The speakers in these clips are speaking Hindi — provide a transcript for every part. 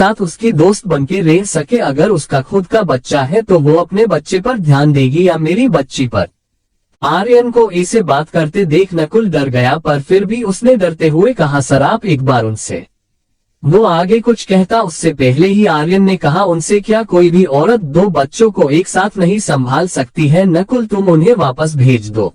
साथ उसकी दोस्त बनके रह सके। अगर उसका खुद का बच्चा है तो वो अपने बच्चे पर ध्यान देगी या मेरी बच्ची पर। आर्यन को ऐसे बात करते देख नकुल डर गया, पर फिर भी उसने डरते हुए कहा, सर आप एक बार उनसे। वो आगे कुछ कहता उससे पहले ही आर्यन ने कहा, उनसे क्या कोई भी औरत 2 बच्चों को एक साथ नहीं संभाल सकती है? नकुल तुम उन्हें वापस भेज दो।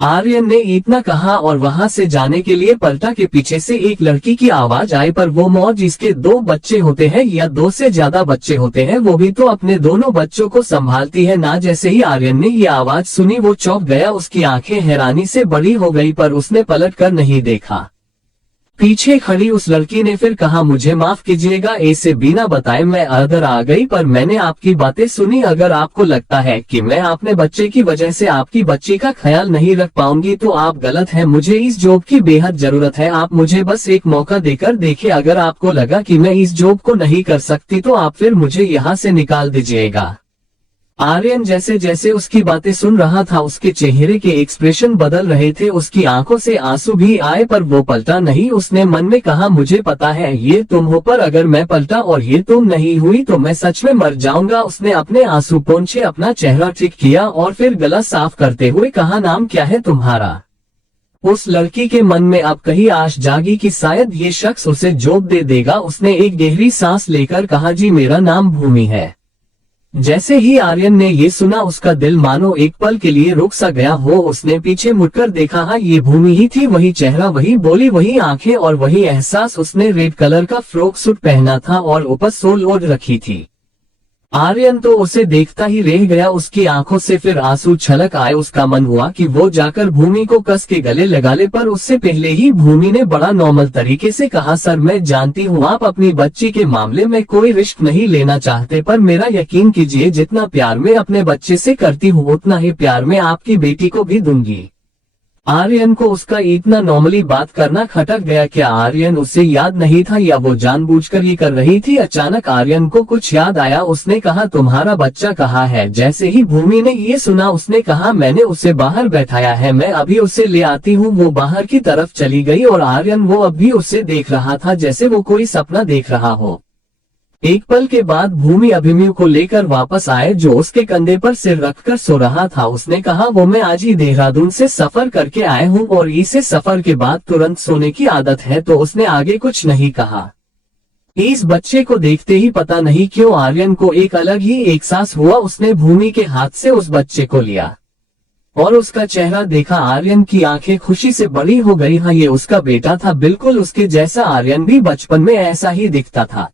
आर्यन ने इतना कहा और वहां से जाने के लिए पलटा कि पीछे से एक लड़की की आवाज आई, पर वो मौत जिसके 2 बच्चे होते हैं या 2 से ज्यादा बच्चे होते हैं, वो भी तो अपने दोनों बच्चों को संभालती है ना। जैसे ही आर्यन ने ये आवाज सुनी वो चौंक गया, उसकी आंखें हैरानी से बड़ी हो गई, पर उसने पलट कर नहीं देखा। पीछे खड़ी उस लड़की ने फिर कहा, मुझे माफ कीजिएगा, ऐसे बिना बताए मैं अंदर आ गई, पर मैंने आपकी बातें सुनी। अगर आपको लगता है कि मैं अपने बच्चे की वजह से आपकी बच्ची का ख्याल नहीं रख पाऊंगी तो आप गलत हैं। मुझे इस जॉब की बेहद जरूरत है, आप मुझे बस एक मौका देकर देखें। अगर आपको लगा कि मैं इस जॉब को नहीं कर सकती तो आप फिर मुझे यहाँ से निकाल दीजिएगा। आर्यन जैसे जैसे उसकी बातें सुन रहा था उसके चेहरे के एक्सप्रेशन बदल रहे थे, उसकी आंखों से आंसू भी आए, पर वो पलटा नहीं। उसने मन में कहा, मुझे पता है ये तुम हो, पर अगर मैं पलटा और ये तुम नहीं हुई तो मैं सच में मर जाऊंगा। उसने अपने आंसू पोंछे अपना चेहरा ठीक किया और फिर गला साफ करते हुए कहा, नाम क्या है तुम्हारा? उस लड़की के मन में अब कहीं आश जागी कि शायद ये शख्स उसे जॉब दे देगा। उसने एक गहरी सांस लेकर कहा, जी मेरा नाम भूमि है। जैसे ही आर्यन ने ये सुना उसका दिल मानो एक पल के लिए रुक सा गया हो। उसने पीछे मुड़कर देखा, हाँ ये भूमि ही थी, वही चेहरा, वही बोली, वही आंखें और वही एहसास। उसने रेड कलर का फ्रॉक सूट पहना था और ऊपर सोल ओढ़ रखी थी। आर्यन तो उसे देखता ही रह गया, उसकी आंखों से फिर आंसू छलक आए। उसका मन हुआ कि वो जाकर भूमि को कस के गले लगा ले, पर उससे पहले ही भूमि ने बड़ा नॉर्मल तरीके से कहा, सर मैं जानती हूँ आप अपनी बच्ची के मामले में कोई रिस्क नहीं लेना चाहते, पर मेरा यकीन कीजिए जितना प्यार मैं अपने बच्चे से करती हूँ उतना ही प्यार मैं आपकी बेटी को भी दूंगी। आर्यन को उसका इतना नॉर्मली बात करना खटक गया। क्या आर्यन उसे याद नहीं था या वो जानबूझकर ये कर रही थी? अचानक आर्यन को कुछ याद आया। उसने कहा, तुम्हारा बच्चा कहाँ है? जैसे ही भूमि ने ये सुना उसने कहा, मैंने उसे बाहर बैठाया है, मैं अभी उसे ले आती हूँ। वो बाहर की तरफ चली गई और आर्यन वो अभी उसे देख रहा था जैसे वो कोई सपना देख रहा हो। एक पल के बाद भूमि अभिमन्यु को लेकर वापस आए जो उसके कंधे पर सिर रखकर सो रहा था। उसने कहा, वो मैं आज ही देहरादून से सफर करके आया हूँ और इसे सफर के बाद तुरंत सोने की आदत है। तो उसने आगे कुछ नहीं कहा। इस बच्चे को देखते ही पता नहीं क्यों आर्यन को एक अलग ही एहसास हुआ। उसने भूमि के हाथ से उस बच्चे को लिया और उसका चेहरा देखा। आर्यन की आंखें खुशी से बड़ी हो गई। हाँ ये उसका बेटा था, बिल्कुल उसके जैसा। आर्यन भी बचपन में ऐसा ही दिखता था।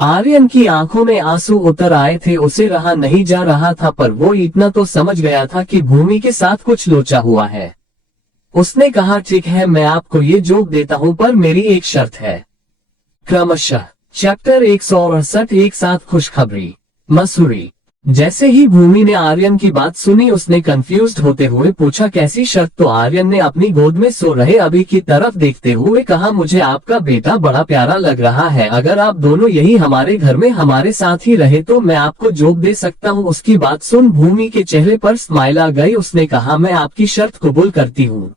आर्यन की आंखों में आंसू उतर आए थे, उसे रहा नहीं जा रहा था, पर वो इतना तो समझ गया था कि भूमि के साथ कुछ लोचा हुआ है। उसने कहा, ठीक है मैं आपको ये जॉब देता हूँ, पर मेरी एक शर्त है। क्रमशः चैप्टर 168 एक साथ खुशखबरी मसूरी। जैसे ही भूमि ने आर्यन की बात सुनी उसने कंफ्यूज्ड होते हुए पूछा, कैसी शर्त? तो आर्यन ने अपनी गोद में सो रहे अभी की तरफ देखते हुए कहा, मुझे आपका बेटा बड़ा प्यारा लग रहा है, अगर आप दोनों यही हमारे घर में हमारे साथ ही रहे तो मैं आपको जॉब दे सकता हूँ। उसकी बात सुन भूमि के चेहरे पर स्माइल आ गई। उसने कहा, मैं आपकी शर्त कबूल करती हूँ।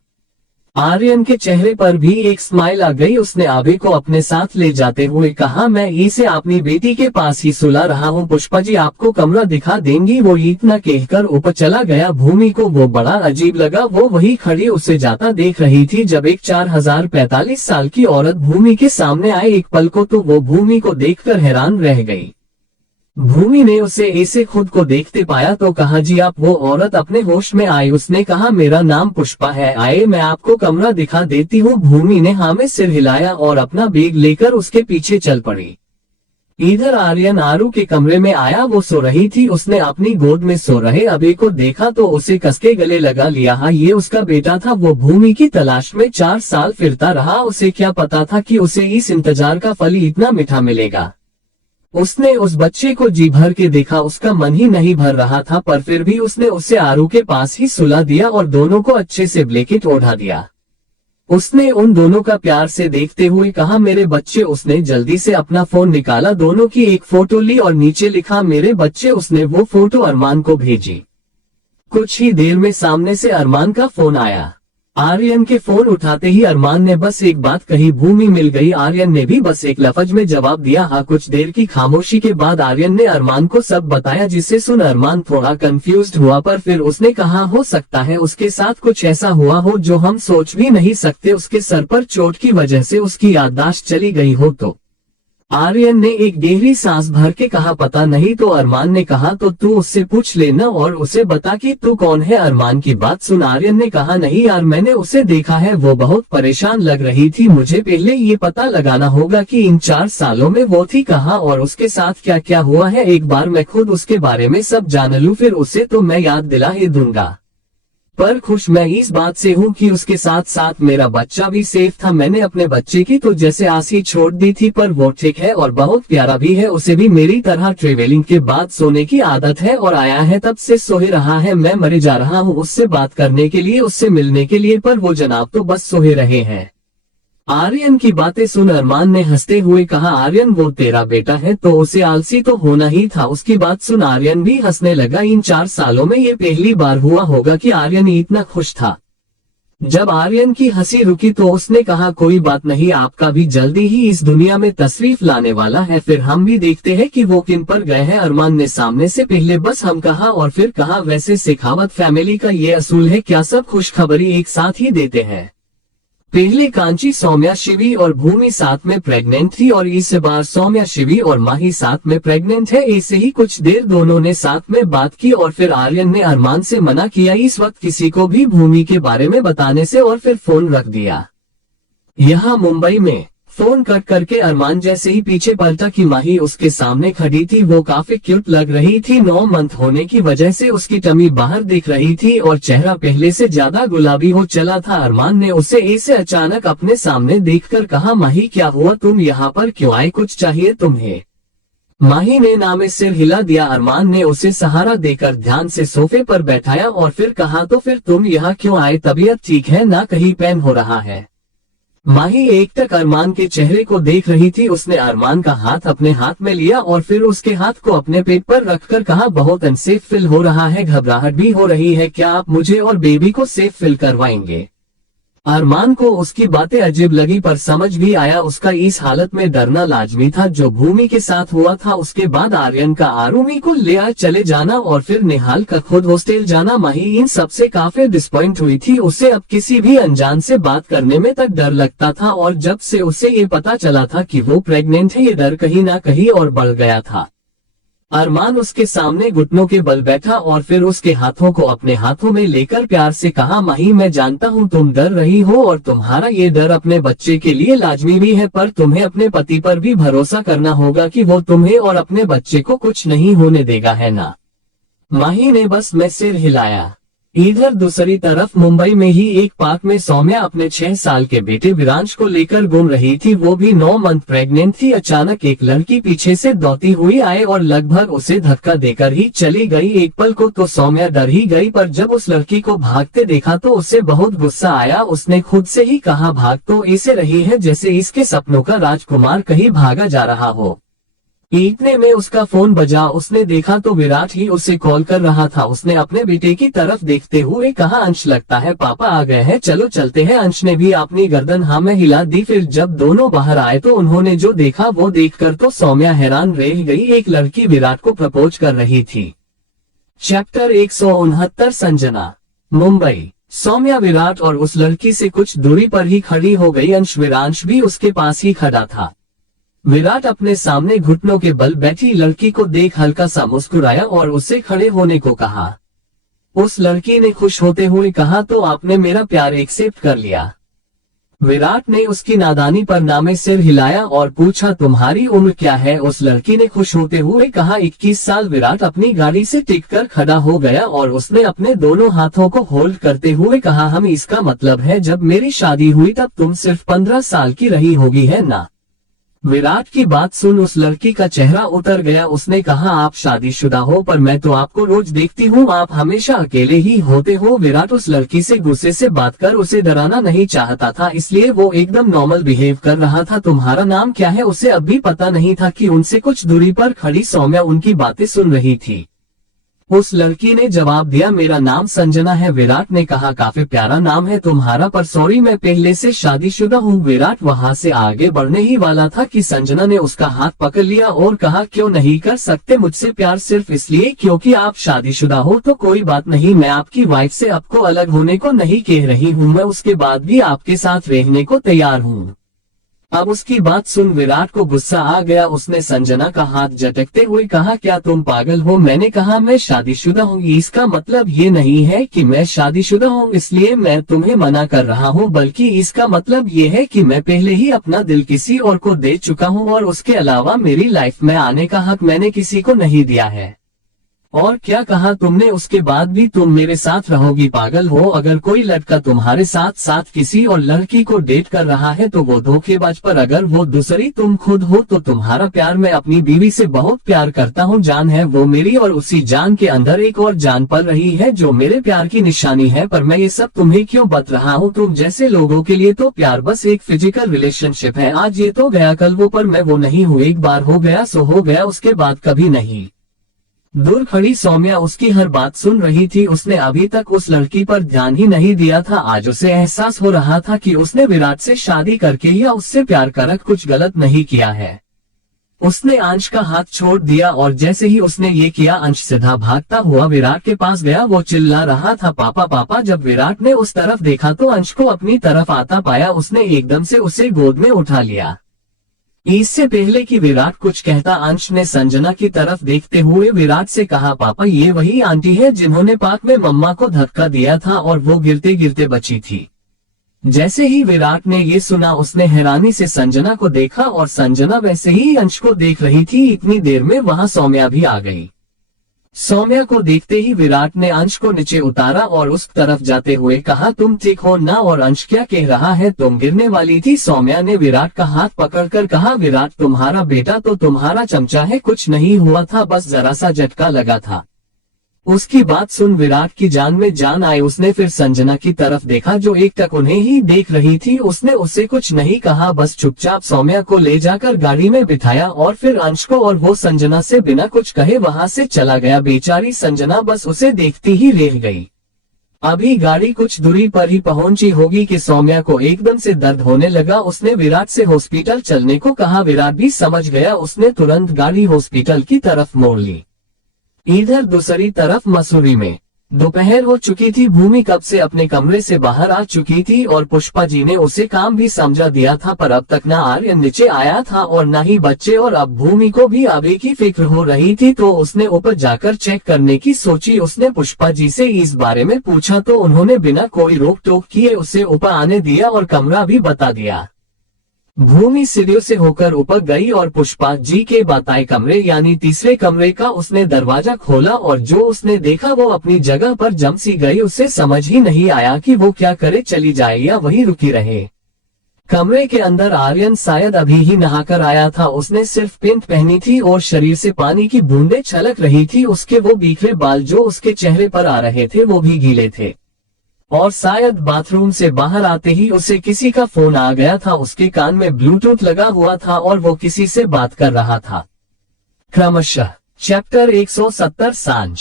आर्यन के चेहरे पर भी एक स्माइल आ गई। उसने आभे को अपने साथ ले जाते हुए कहा, मैं इसे अपनी बेटी के पास ही सुला रहा हूँ, पुष्पा जी आपको कमरा दिखा देंगी। वो इतना कहकर ऊपर चला गया। भूमि को वो बड़ा अजीब लगा। वो वही खड़ी उसे जाता देख रही थी जब एक 4045 साल की औरत भूमि के सामने आए। एक पल को तो वो भूमि को देखकर हैरान रह गई। भूमि ने उसे ऐसे खुद को देखते पाया तो कहा, जी आप? वो औरत अपने होश में आई। उसने कहा, मेरा नाम पुष्पा है, आए मैं आपको कमरा दिखा देती हूँ। भूमि ने हाँ में सिर हिलाया और अपना बैग लेकर उसके पीछे चल पड़ी। इधर आर्यन आरू के कमरे में आया। वो सो रही थी। उसने अपनी गोद में सो रहे अभय को देखा तो उसे कसके गले लगा लिया। हाँ ये उसका बेटा था। वो भूमि की तलाश में 4 साल फिरता रहा। उसे क्या पता था कि उसे इस इंतजार का फल इतना मीठा मिलेगा। उसने उस बच्चे को जी भर के देखा, उसका मन ही नहीं भर रहा था, पर फिर भी उसने उसे आरू के पास ही सुला दिया और दोनों को अच्छे से ब्लैंकेट ओढ़ा दिया। उसने उन दोनों का प्यार से देखते हुए कहा, मेरे बच्चे। उसने जल्दी से अपना फोन निकाला, दोनों की एक फोटो ली और नीचे लिखा, मेरे बच्चे। उसने वो फोटो अरमान को भेजी। कुछ ही देर में सामने से अरमान का फोन आया। आर्यन के फोन उठाते ही अरमान ने बस एक बात कही, भूमि मिल गई। आर्यन ने भी बस एक लफ्ज में जवाब दिया, हाँ। कुछ देर की खामोशी के बाद आर्यन ने अरमान को सब बताया, जिसे सुन अरमान थोड़ा कंफ्यूज्ड हुआ, पर फिर उसने कहा, हो सकता है उसके साथ कुछ ऐसा हुआ हो जो हम सोच भी नहीं सकते। उसके सर पर चोट की वजह से उसकी याददाश्त चली गई हो तो। आर्यन ने एक गहरी सांस भर के कहा, पता नहीं। तो अरमान ने कहा, तो तू उससे पूछ लेना और उसे बता कि तू कौन है। अरमान की बात सुन आर्यन ने कहा, नहीं यार, मैंने उसे देखा है, वो बहुत परेशान लग रही थी। मुझे पहले ये पता लगाना होगा कि इन 4 सालों में वो थी कहाँ और उसके साथ क्या क्या हुआ है। एक बार मैं खुद उसके बारे में सब जान लूं, फिर उसे तो मैं याद दिला ही दूंगा। पर खुश मैं इस बात से हूँ कि उसके साथ साथ मेरा बच्चा भी सेफ था। मैंने अपने बच्चे की तो जैसे आस ही छोड़ दी थी, पर वो ठीक है और बहुत प्यारा भी है। उसे भी मेरी तरह ट्रेवलिंग के बाद सोने की आदत है और आया है तब से सो ही रहा है। मैं मरे जा रहा हूँ उससे बात करने के लिए, उससे मिलने के लिए, पर वो जनाब तो बस सो ही रहे हैं। आर्यन की बातें सुन अरमान ने हंसते हुए कहा, आर्यन वो तेरा बेटा है तो उसे आलसी तो होना ही था। उसकी बात सुन आर्यन भी हंसने लगा। इन 4 सालों में ये पहली बार हुआ होगा कि आर्यन इतना खुश था। जब आर्यन की हंसी रुकी तो उसने कहा, कोई बात नहीं, आपका भी जल्दी ही इस दुनिया में तशरीफ लाने वाला है, फिर हम भी देखते हैं कि वो किन पर गए हैं। अरमान ने सामने से पहले बस हम कहा और फिर कहा, वैसे शेखावत फैमिली का ये असूल है क्या, सब खुशखबरी एक साथ ही देते हैं। पहले कांची, सौम्या, शिवी और भूमि साथ में प्रेग्नेंट थी और इस बार सौम्या, शिवी और माही साथ में प्रेग्नेंट है। ऐसे ही कुछ देर दोनों ने साथ में बात की और फिर आर्यन ने अरमान से मना किया इस वक्त किसी को भी भूमि के बारे में बताने से, और फिर फोन रख दिया। यहाँ मुंबई में फोन कट करके अरमान जैसे ही पीछे पलटा कि माही उसके सामने खड़ी थी। वो काफी क्यूट लग रही थी। 9 मंथ होने की वजह से उसकी टमी बाहर दिख रही थी और चेहरा पहले से ज्यादा गुलाबी हो चला था। अरमान ने उसे ऐसे अचानक अपने सामने देखकर कहा, माही क्या हुआ, तुम यहाँ पर क्यों आए, कुछ चाहिए तुम्हें? माही ने नामे सिर हिला दिया। अरमान ने उसे सहारा देकर ध्यान से सोफे पर बैठाया और फिर कहा, तो फिर तुम यहाँ क्यों आए, तबीयत ठीक है ना, कहीं पेन हो रहा है? माही एकटक अरमान के चेहरे को देख रही थी। उसने अरमान का हाथ अपने हाथ में लिया और फिर उसके हाथ को अपने पेट पर रखकर कहा, बहुत अनसेफ फील हो रहा है, घबराहट भी हो रही है, क्या आप मुझे और बेबी को सेफ फील करवाएंगे? अरमान को उसकी बातें अजीब लगी, पर समझ भी आया उसका इस हालत में डरना लाजमी था। जो भूमि के साथ हुआ था उसके बाद आर्यन का आरुमी को ले आए चले जाना और फिर निहाल का खुद हॉस्टल जाना, माही इन सबसे काफी डिसपॉइंट हुई थी। उसे अब किसी भी अनजान से बात करने में तक डर लगता था और जब से उसे ये पता चला था कि वो प्रेग्नेंट है, ये डर कहीं ना कहीं और बढ़ गया था। अरमान उसके सामने घुटनों के बल बैठा और फिर उसके हाथों को अपने हाथों में लेकर प्यार से कहा, माही मैं जानता हूँ तुम डर रही हो और तुम्हारा ये डर अपने बच्चे के लिए लाजमी भी है, पर तुम्हें अपने पति पर भी भरोसा करना होगा कि वो तुम्हें और अपने बच्चे को कुछ नहीं होने देगा, है ना? माही ने बस में सिर हिलाया। इधर दूसरी तरफ मुंबई में ही एक पार्क में सौम्या अपने 6 साल के बेटे विरांश को लेकर घूम रही थी। वो भी 9 मंथ प्रेग्नेंट थी। अचानक एक लड़की पीछे से दौड़ती हुई आए और लगभग उसे धक्का देकर ही चली गई। एक पल को तो सौम्या डर ही गई, पर जब उस लड़की को भागते देखा तो उसे बहुत गुस्सा आया। उसने खुद से ही कहा, भाग तो ऐसे रही है जैसे इसके सपनों का राजकुमार कहीं भागा जा रहा हो। इतने में उसका फोन बजा। उसने देखा तो विराट ही उसे कॉल कर रहा था। उसने अपने बेटे की तरफ देखते हुए कहा, अंश लगता है पापा आ गए हैं, चलो चलते हैं। अंश ने भी अपनी गर्दन हाँ में हिला दी। फिर जब दोनों बाहर आए तो उन्होंने जो देखा वो देखकर तो सौम्या हैरान रह गई। एक लड़की विराट को प्रपोज कर रही थी। चैप्टर 169 संजना। मुंबई। सौम्या विराट और उस लड़की से कुछ दूरी पर ही खड़ी हो गई। अंश विरांश भी उसके पास ही खड़ा था। विराट अपने सामने घुटनों के बल बैठी लड़की को देख हल्का सा मुस्कुराया और उससे खड़े होने को कहा। उस लड़की ने खुश होते हुए कहा, तो आपने मेरा प्यार एक्सेप्ट कर लिया? विराट ने उसकी नादानी पर नामे सिर हिलाया और पूछा, तुम्हारी उम्र क्या है? उस लड़की ने खुश होते हुए कहा, 21 साल। विराट अपनी गाड़ी से टिककर खड़ा हो गया और उसने अपने दोनों हाथों को होल्ड करते हुए कहा, हम इसका मतलब है जब मेरी शादी हुई तब तुम सिर्फ 15 साल की रही होगी, है ना? विराट की बात सुन उस लड़की का चेहरा उतर गया। उसने कहा, आप शादीशुदा हो पर मैं तो आपको रोज देखती हूँ, आप हमेशा अकेले ही होते हो। विराट उस लड़की से गुस्से से बात कर उसे डराना नहीं चाहता था, इसलिए वो एकदम नॉर्मल बिहेव कर रहा था। तुम्हारा नाम क्या है? उसे अब भी पता नहीं था कि उनसे कुछ दूरी पर खड़ी सौम्या उनकी बातें सुन रही थी। उस लड़की ने जवाब दिया, मेरा नाम संजना है। विराट ने कहा, काफी प्यारा नाम है तुम्हारा, पर सॉरी मैं पहले से शादीशुदा हूँ। विराट वहाँ से आगे बढ़ने ही वाला था कि संजना ने उसका हाथ पकड़ लिया और कहा, क्यों नहीं कर सकते मुझसे प्यार सिर्फ इसलिए क्योंकि आप शादीशुदा हो? तो कोई बात नहीं, मैं आपकी वाइफ से आपको अलग होने को नहीं कह रही हूँ, मैं उसके बाद भी आपके साथ रहने को तैयार हूँ। अब उसकी बात सुन विराट को गुस्सा आ गया। उसने संजना का हाथ झटकते हुए कहा, क्या तुम पागल हो? मैंने कहा मैं शादीशुदा हूँ, इसका मतलब ये नहीं है कि मैं शादीशुदा हूँ इसलिए मैं तुम्हें मना कर रहा हूँ, बल्कि इसका मतलब ये है कि मैं पहले ही अपना दिल किसी और को दे चुका हूँ और उसके अलावा मेरी लाइफ में आने का हक मैंने किसी को नहीं दिया है। और क्या कहा तुमने? उसके बाद भी तुम मेरे साथ रहोगी? पागल हो? अगर कोई लड़का तुम्हारे साथ साथ किसी और लड़की को डेट कर रहा है तो वो धोखेबाज, पर अगर वो दूसरी तुम खुद हो तो तुम्हारा प्यार। मैं अपनी बीवी से बहुत प्यार करता हूँ, जान है वो मेरी, और उसी जान के अंदर एक और जान पल रही है जो मेरे प्यार की निशानी है। पर मैं ये सब तुम्हें क्यों बता रहा हूँ? तुम जैसे लोगों के लिए तो प्यार बस एक फिजिकल रिलेशनशिप है, आज ये तो गया कल वो, पर मैं वो नहीं हूँ। एक बार हो गया सो हो गया, उसके बाद कभी नहीं। दूर खड़ी सौम्या उसकी हर बात सुन रही थी। उसने अभी तक उस लड़की पर ध्यान ही नहीं दिया था। आज उसे एहसास हो रहा था कि उसने विराट से शादी करके या उससे प्यार कर कुछ गलत नहीं किया है। उसने अंश का हाथ छोड़ दिया और जैसे ही उसने ये किया अंश सीधा भागता हुआ विराट के पास गया। वो चिल्ला रहा था, पापा पापा। जब विराट ने उस तरफ देखा तो अंश को अपनी तरफ आता पाया। उसने एकदम से उसे गोद में उठा लिया। इससे पहले कि विराट कुछ कहता, अंश ने संजना की तरफ देखते हुए विराट से कहा, पापा ये वही आंटी है जिन्होंने पार्क में मम्मा को धक्का दिया था और वो गिरते गिरते बची थी। जैसे ही विराट ने ये सुना उसने हैरानी से संजना को देखा और संजना वैसे ही अंश को देख रही थी। इतनी देर में वहां सौम्या भी आ गई। सौम्या को देखते ही विराट ने अंश को नीचे उतारा और उस तरफ जाते हुए कहा, तुम ठीक हो ना? और अंश क्या कह रहा है? तुम गिरने वाली थी। सौम्या ने विराट का हाथ पकड़कर कहा, विराट तुम्हारा बेटा तो तुम्हारा चमचा है, कुछ नहीं हुआ था, बस जरा सा झटका लगा था। उसकी बात सुन विराट की जान में जान आई। उसने फिर संजना की तरफ देखा जो एक टक उन्हें ही देख रही थी। उसने उसे कुछ नहीं कहा, बस चुपचाप सौम्या को ले जाकर गाड़ी में बिठाया और फिर अंश को, और वो संजना से बिना कुछ कहे वहां से चला गया। बेचारी संजना बस उसे देखती ही रह गई। अभी गाड़ी कुछ दूरी पर ही पहुंची होगी कि सौम्या को एकदम से दर्द होने लगा। उसने विराट से हॉस्पिटल चलने को कहा। विराट भी समझ गया। उसने तुरंत गाड़ी हॉस्पिटल की तरफ मोड़ ली। इधर दूसरी तरफ मसूरी में दोपहर हो चुकी थी। भूमि कब से अपने कमरे से बाहर आ चुकी थी और पुष्पा जी ने उसे काम भी समझा दिया था, पर अब तक ना आर्यन नीचे आया था और ना ही बच्चे, और अब भूमि को भी अभी की फिक्र हो रही थी। तो उसने ऊपर जाकर चेक करने की सोची। उसने पुष्पा जी से इस बारे में पूछा तो उन्होंने बिना कोई रोक टोक किए उसे ऊपर आने दिया और कमरा भी बता दिया। भूमि सीढ़ियों से होकर ऊपर गई और पुष्पा जी के बताए कमरे यानी तीसरे कमरे का उसने दरवाजा खोला और जो उसने देखा वो अपनी जगह पर जम सी गई। उसे समझ ही नहीं आया कि वो क्या करे, चली जाए या वहीं रुकी रहे। कमरे के अंदर आर्यन शायद अभी ही नहाकर आया था। उसने सिर्फ पैंट पहनी थी और शरीर से पानी की बूंदें छलक रही थी। उसके वो बिखरे बाल जो उसके चेहरे पर आ रहे थे वो भी गीले थे और शायद बाथरूम से बाहर आते ही उसे किसी का फोन आ गया था। उसके कान में ब्लूटूथ लगा हुआ था और वो किसी से बात कर रहा था। क्रमशः चैप्टर 170 सांझ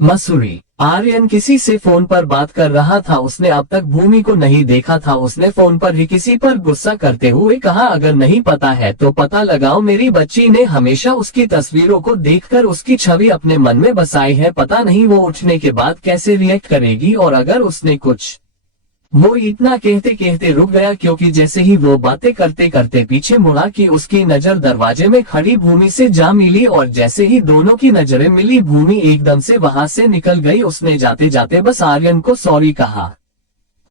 मसूरी। आर्यन किसी से फोन पर बात कर रहा था। उसने अब तक भूमि को नहीं देखा था। उसने फोन पर ही किसी पर गुस्सा करते हुए कहा, अगर नहीं पता है तो पता लगाओ। मेरी बच्ची ने हमेशा उसकी तस्वीरों को देखकर उसकी छवि अपने मन में बसाई है। पता नहीं वो उठने के बाद कैसे रिएक्ट करेगी और अगर उसने कुछ। वो इतना कहते कहते रुक गया क्योंकि जैसे ही वो बातें करते करते पीछे मुड़ा कि उसकी नजर दरवाजे में खड़ी भूमि से जा मिली और जैसे ही दोनों की नजरें मिली भूमि एकदम से वहां से निकल गई। उसने जाते जाते बस आर्यन को सॉरी कहा।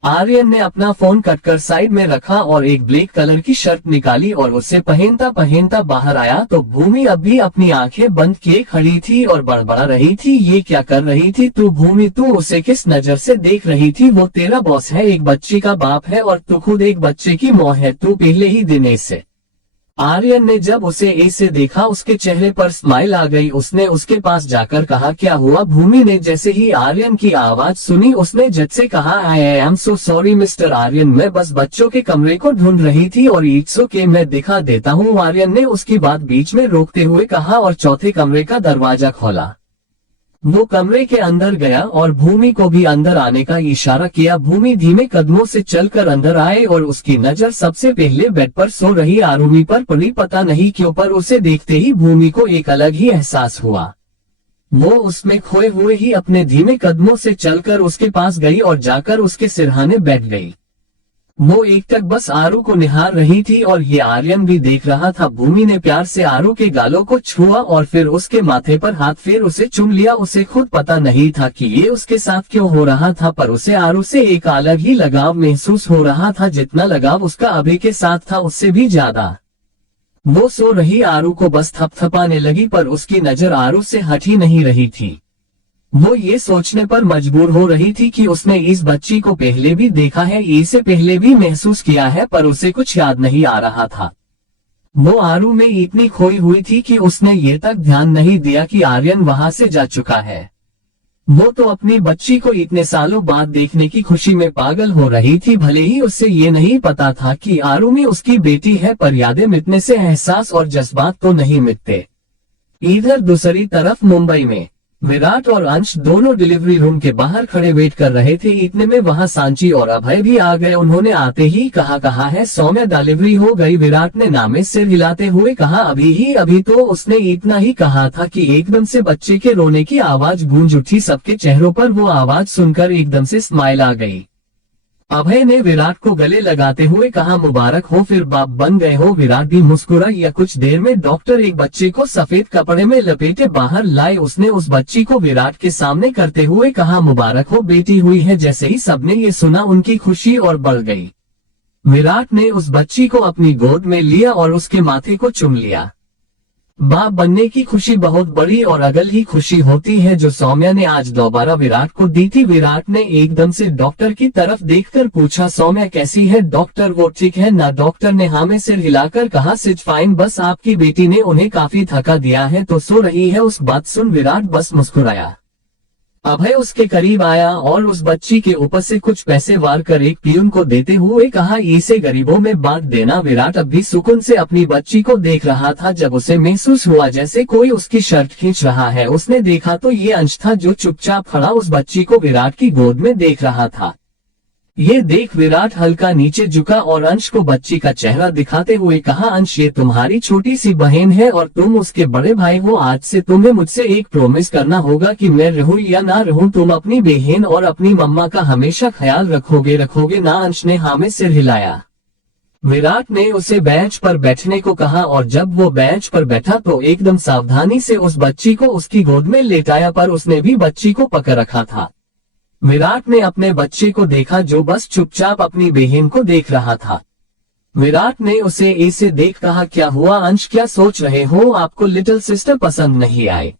आर्यन ने अपना फोन कटकर साइड में रखा और एक ब्लैक कलर की शर्ट निकाली और उसे पहनता पहनता बाहर आया तो भूमि अब भी अपनी आंखें बंद किए खड़ी थी और बड़बड़ा रही थी, ये क्या कर रही थी तू भूमि? तू उसे किस नजर से देख रही थी? वो तेरा बॉस है, एक बच्ची का बाप है और तू खुद एक बच्चे की मां है। तू पहले ही दिन ऐसे। आर्यन ने जब उसे ऐसे देखा उसके चेहरे पर स्माइल आ गई। उसने उसके पास जाकर कहा, क्या हुआ? भूमि ने जैसे ही आर्यन की आवाज सुनी उसने झट से कहा, I am so sorry mister Aryan, मैं बस बच्चों के कमरे को ढूंढ रही थी और इट्स ओके मैं दिखा देता हूँ। आर्यन ने उसकी बात बीच में रोकते हुए कहा और चौथे कमरे का दरवाजा खोला। वो कमरे के अंदर गया और भूमि को भी अंदर आने का इशारा किया। भूमि धीमे कदमों से चलकर अंदर आए और उसकी नजर सबसे पहले बेड पर सो रही आरुमि पर पड़ी। पता नहीं क्यों पर उसे देखते ही भूमि को एक अलग ही एहसास हुआ। वो उसमें खोए हुए ही अपने धीमे कदमों से चलकर उसके पास गई और जाकर उसके सिरहाने बैठ गई। वो एकटक बस आरू को निहार रही थी और ये आर्यन भी देख रहा था। भूमि ने प्यार से आरू के गालों को छुआ और फिर उसके माथे पर हाथ फेर उसे चूम लिया। उसे खुद पता नहीं था कि ये उसके साथ क्यों हो रहा था, पर उसे आरू से एक अलग ही लगाव महसूस हो रहा था। जितना लगाव उसका अभी के साथ था उससे भी ज्यादा। वो सो रही आरू को बस थपथपाने लगी, पर उसकी नजर आरू से हट ही नहीं रही थी। वो ये सोचने पर मजबूर हो रही थी कि उसने इस बच्ची को पहले भी देखा है, इसे पहले भी महसूस किया है, पर उसे कुछ याद नहीं आ रहा था। वो आरू में इतनी खोई हुई थी कि उसने ये तक ध्यान नहीं दिया कि आर्यन वहां से जा चुका है। वो तो अपनी बच्ची को इतने सालों बाद देखने की खुशी में पागल हो रही थी। भले ही उससे ये नहीं पता था कि आरुमि उसकी बेटी है, पर यादें मिटने से एहसास और जज्बात तो नहीं मिटते। इधर दूसरी तरफ मुंबई में विराट और अंश दोनों डिलीवरी रूम के बाहर खड़े वेट कर रहे थे। इतने में वहां सांची और अभय भी आ गए। उन्होंने आते ही कहा है सौम्या डिलीवरी हो गई। विराट ने नामे सिर हिलाते हुए कहा अभी तो उसने इतना ही कहा था कि एकदम से बच्चे के रोने की आवाज गूंज उठी। सबके चेहरों पर वो आवाज सुनकर एकदम से स्माइल आ गई। अभय ने विराट को गले लगाते हुए कहा मुबारक हो, फिर बाप बन गए हो। विराट भी मुस्कुरा। या कुछ देर में डॉक्टर एक बच्चे को सफेद कपड़े में लपेटे बाहर लाए। उसने उस बच्ची को विराट के सामने करते हुए कहा मुबारक हो, बेटी हुई है। जैसे ही सबने ये सुना उनकी खुशी और बढ़ गई। विराट ने उस बच्ची को अपनी गोद में लिया और उसके माथे को चूम लिया। बाप बनने की खुशी बहुत बड़ी और अगल ही खुशी होती है, जो सौम्या ने आज दोबारा विराट को दी थी। विराट ने एकदम से डॉक्टर की तरफ देखकर पूछा सौम्या कैसी है डॉक्टर? वो ठीक है ना? डॉक्टर ने हाँ में सिर हिलाकर कहा सिच फाइन, बस आपकी बेटी ने उन्हें काफी थका दिया है तो सो रही है। उस बात सुन विराट बस मुस्कुराया। अभय उसके करीब आया और उस बच्ची के ऊपर से कुछ पैसे वार कर एक पियून को देते हुए कहा इसे गरीबों में बांट देना। विराट अब भी सुकून से अपनी बच्ची को देख रहा था। जब उसे महसूस हुआ जैसे कोई उसकी शर्ट खींच रहा है, उसने देखा तो ये अंश था जो चुपचाप खड़ा उस बच्ची को विराट की गोद में देख रहा था। ये देख विराट हल्का नीचे झुका और अंश को बच्ची का चेहरा दिखाते हुए कहा अंश ये तुम्हारी छोटी सी बहन है और तुम उसके बड़े भाई हो। आज से तुम्हें मुझसे एक प्रॉमिस करना होगा कि मैं रहूं या ना रहूं, तुम अपनी बहन और अपनी मम्मा का हमेशा ख्याल रखोगे ना? अंश ने हाँ में सिर हिलाया। विराट ने उसे बेंच पर बैठने को कहा और जब वो बेंच पर बैठा तो एकदम सावधानी से उस बच्ची को उसकी गोद में लेटाया, पर उसने भी बच्ची को पकड़ रखा था। विराट ने अपने बच्चे को देखा जो बस चुपचाप अपनी बहन को देख रहा था। विराट ने उसे ऐसे देख कहा क्या हुआ अंश, क्या सोच रहे हो? आपको लिटिल सिस्टर पसंद नहीं आई?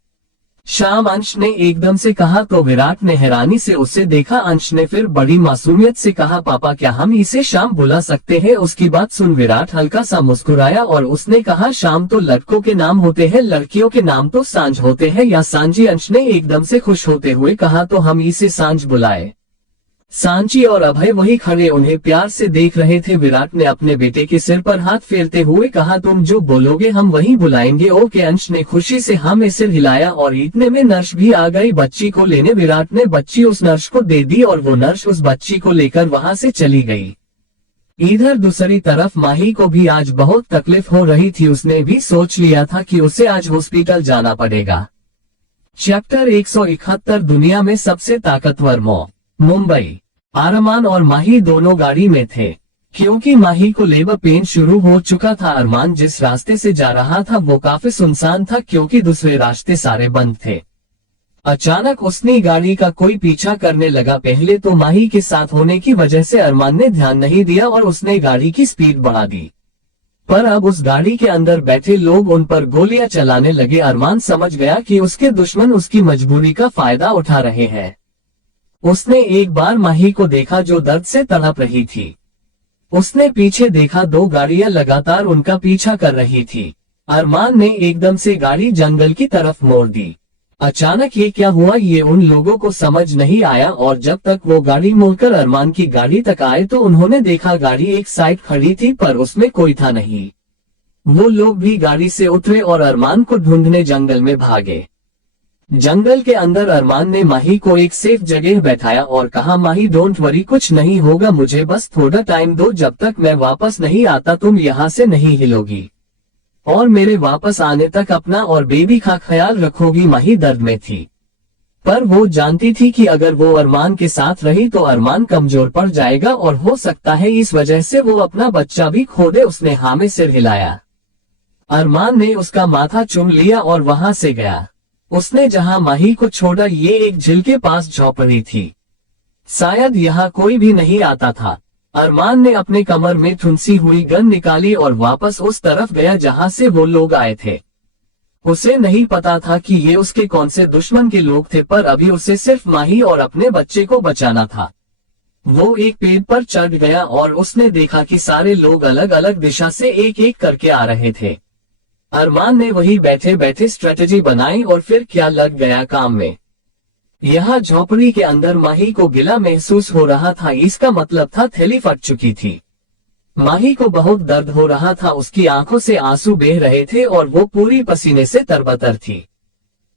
शाम, अंश ने एकदम से कहा तो विराट ने हैरानी से उसे देखा। अंश ने फिर बड़ी मासूमियत से कहा पापा क्या हम इसे शाम बुला सकते हैं? उसकी बात सुन विराट हल्का सा मुस्कुराया और उसने कहा शाम तो लड़कों के नाम होते हैं, लड़कियों के नाम तो सांझ होते हैं या सांझी। अंश ने एकदम से खुश होते हुए कहा तो हम इसे सांझ बुलाए। सांची और अभय वही खड़े उन्हें प्यार से देख रहे थे। विराट ने अपने बेटे के सिर पर हाथ फेरते हुए कहा तुम जो बोलोगे हम वही बुलाएंगे। ओके। अंश ने खुशी से हाँ में सिर हिलाया और इतने में नर्स भी आ गई बच्ची को लेने। विराट ने बच्ची उस नर्स को दे दी और वो नर्स उस बच्ची को लेकर वहां से चली गई। इधर दूसरी तरफ माही को भी आज बहुत तकलीफ हो रही थी। उसने भी सोच लिया था कि उसे आज हॉस्पिटल जाना पड़ेगा। चैप्टर 171 दुनिया में सबसे ताकतवर मौत। मुंबई। अरमान और माही दोनों गाड़ी में थे क्योंकि माही को लेबर पेन शुरू हो चुका था। अरमान जिस रास्ते से जा रहा था वो काफी सुनसान था क्योंकि दूसरे रास्ते सारे बंद थे। अचानक उसने गाड़ी का कोई पीछा करने लगा। पहले तो माही के साथ होने की वजह से अरमान ने ध्यान नहीं दिया और उसने गाड़ी की स्पीड बढ़ा दी, पर अब उस गाड़ी के अंदर बैठे लोग उन पर गोलियां चलाने लगे। अरमान समझ गया कि उसके दुश्मन उसकी मजबूरी का फायदा उठा रहे हैं। उसने एक बार माही को देखा जो दर्द से तड़प रही थी। उसने पीछे देखा, दो गाड़ियां लगातार उनका पीछा कर रही थी। अरमान ने एकदम से गाड़ी जंगल की तरफ मोड़ दी। अचानक ये क्या हुआ ये उन लोगों को समझ नहीं आया और जब तक वो गाड़ी मोड़कर अरमान की गाड़ी तक आए तो उन्होंने देखा गाड़ी एक साइड खड़ी थी पर उसमें कोई था नहीं। वो लोग भी गाड़ी से उतरे और अरमान को ढूंढने जंगल में भागे। जंगल के अंदर अरमान ने माही को एक सेफ जगह बैठाया और कहा, माही डोंट वरी, कुछ नहीं होगा, मुझे बस थोड़ा टाइम दो, जब तक मैं वापस नहीं आता तुम यहाँ से नहीं हिलोगी और मेरे वापस आने तक अपना और बेबी का ख्याल रखोगी। माही दर्द में थी, पर वो जानती थी कि अगर वो अरमान के साथ रही तो अरमान कमजोर पड़ जाएगा और हो सकता है इस वजह से वो अपना बच्चा भी खो दे। उसने हाँ में सिर हिलाया। अरमान ने उसका माथा चूम लिया और वहां से गया। उसने जहां माही को छोड़ा ये एक झील के पास झोपड़ी थी, शायद यहाँ कोई भी नहीं आता था। अरमान ने अपने कमर में ठुनसी हुई गन निकाली और वापस उस तरफ गया जहां से वो लोग आए थे। उसे नहीं पता था कि ये उसके कौन से दुश्मन के लोग थे, पर अभी उसे सिर्फ माही और अपने बच्चे को बचाना था। वो एक पेड़ पर चढ़ गया और उसने देखा कि सारे लोग अलग अलग दिशा से एक एक करके आ रहे थे। अरमान ने वही बैठे बैठे स्ट्रेटजी बनाई और फिर क्या लग गया काम में। यहाँ झोपड़ी के अंदर माही को गिला महसूस हो रहा था, इसका मतलब था थैली फट चुकी थी। माही को बहुत दर्द हो रहा था, उसकी आंखों से आंसू बह रहे थे और वो पूरी पसीने से तरबतर थी।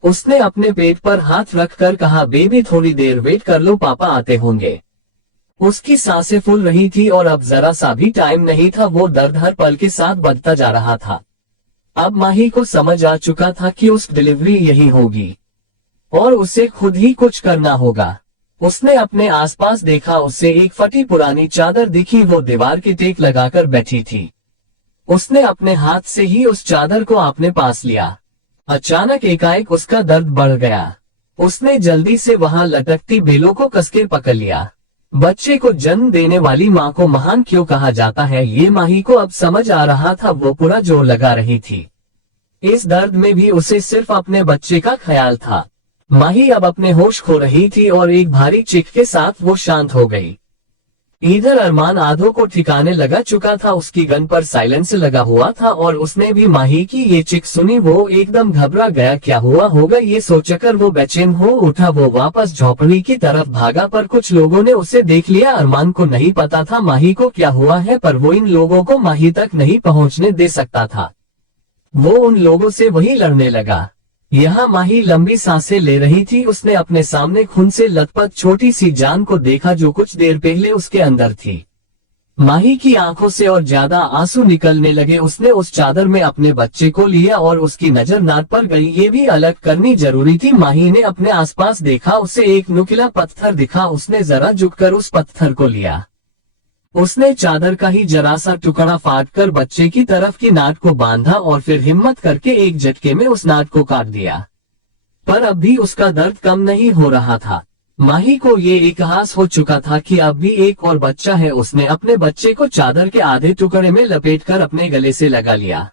उसने अपने पेट पर हाथ रखकर कहा, बेबी थोड़ी देर वेट कर लो, पापा आते होंगे। उसकी सांसें फूल रही थी और अब जरा सा भी टाइम नहीं था, वो दर्द हर पल के साथ बढ़ता जा रहा था। अब माही को समझ आ चुका था कि उस डिलीवरी यही होगी और उसे खुद ही कुछ करना होगा। उसने अपने आसपास देखा, उसे एक फटी पुरानी चादर दिखी, वो दीवार की टेक लगाकर बैठी थी। उसने अपने हाथ से ही उस चादर को अपने पास लिया। अचानक एकाएक उसका दर्द बढ़ गया। उसने जल्दी से वहां लटकती बेलों को कसके पकड़ लिया। बच्चे को जन्म देने वाली माँ को महान क्यों कहा जाता है, ये माही को अब समझ आ रहा था। वो पूरा जोर लगा रही थी। इस दर्द में भी उसे सिर्फ अपने बच्चे का ख्याल था। माही अब अपने होश खो रही थी और एक भारी चीख के साथ वो शांत हो गई। इधर अरमान आधों को ठिकाने लगा चुका था, उसकी गन पर साइलेंसर लगा हुआ था और उसने भी माही की ये चीख सुनी। वो एकदम घबरा गया, क्या हुआ होगा ये सोचकर वो बेचैन हो उठा। वो वापस झोपड़ी की तरफ भागा, पर कुछ लोगों ने उसे देख लिया। अरमान को नहीं पता था माही को क्या हुआ है, पर वो इन लोगों को माही तक नहीं पहुंचने दे सकता था। वो उन लोगों से वही लड़ने लगा। यहाँ माही लंबी सांसें ले रही थी। उसने अपने सामने खून से लथपथ छोटी सी जान को देखा जो कुछ देर पहले उसके अंदर थी। माही की आंखों से और ज्यादा आंसू निकलने लगे। उसने उस चादर में अपने बच्चे को लिया और उसकी नजर नाद पर गई। ये भी अलग करनी जरूरी थी। माही ने अपने आसपास देखा, उसे एक नुकीला पत्थर दिखा। उसने जरा झुककर उस पत्थर को लिया। उसने चादर का ही जरा सा टुकड़ा फाड़कर बच्चे की तरफ की नाट को बांधा और फिर हिम्मत करके एक झटके में उस नाट को काट दिया। पर अब भी उसका दर्द कम नहीं हो रहा था। माही को ये एहसास हो चुका था कि अब भी एक और बच्चा है। उसने अपने बच्चे को चादर के आधे टुकड़े में लपेटकर अपने गले से लगा लिया।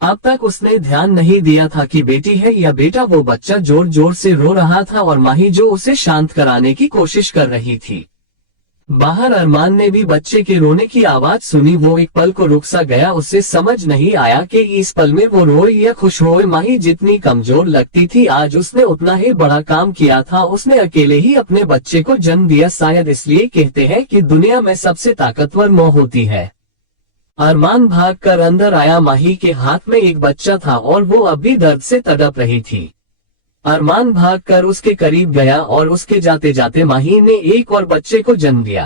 अब तक उसने ध्यान नहीं दिया था कि बेटी है या बेटा। वो बच्चा जोर जोर से रो रहा था और माही जो उसे शांत कराने की कोशिश कर रही थी। बाहर अरमान ने भी बच्चे के रोने की आवाज सुनी। वो एक पल को रुक सा गया। उसे समझ नहीं आया कि इस पल में वो रोए या खुश होए। माही जितनी कमजोर लगती थी, आज उसने उतना ही बड़ा काम किया था। उसने अकेले ही अपने बच्चे को जन्म दिया। शायद इसलिए कहते हैं कि दुनिया में सबसे ताकतवर माँ होती है। अरमान भागकर अंदर आया। माही के हाथ में एक बच्चा था और वो अब भी दर्द से तड़प रही थी। अरमान भागकर उसके करीब गया और उसके जाते जाते माही ने एक और बच्चे को जन्म दिया।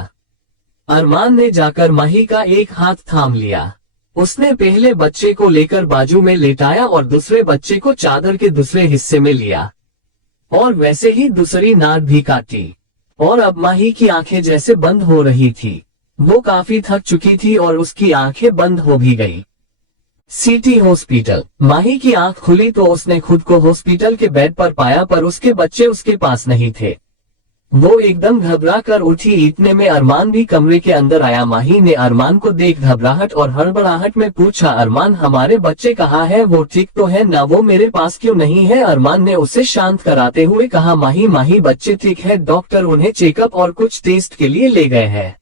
अरमान ने जाकर माही का एक हाथ थाम लिया। उसने पहले बच्चे को लेकर बाजू में लेटाया और दूसरे बच्चे को चादर के दूसरे हिस्से में लिया और वैसे ही दूसरी नाक भी काटी। और अब माही की आंखें जैसे बंद हो रही थी। वो काफी थक चुकी थी और उसकी आंखें बंद हो भी गई। City hospital. माही की आंख खुली तो उसने खुद को हॉस्पिटल के बेड पर पाया, पर उसके बच्चे उसके पास नहीं थे। वो एकदम घबरा कर उठी। इतने में अरमान भी कमरे के अंदर आया। माही ने अरमान को देख घबराहट और हड़बड़ाहट में पूछा, अरमान हमारे बच्चे कहाँ है? वो ठीक तो है ना? वो मेरे पास क्यों नहीं है? अरमान ने उसे शांत कराते हुए कहा, माही बच्चे ठीक है, डॉक्टर उन्हें चेकअप और कुछ टेस्ट के लिए ले गए हैं,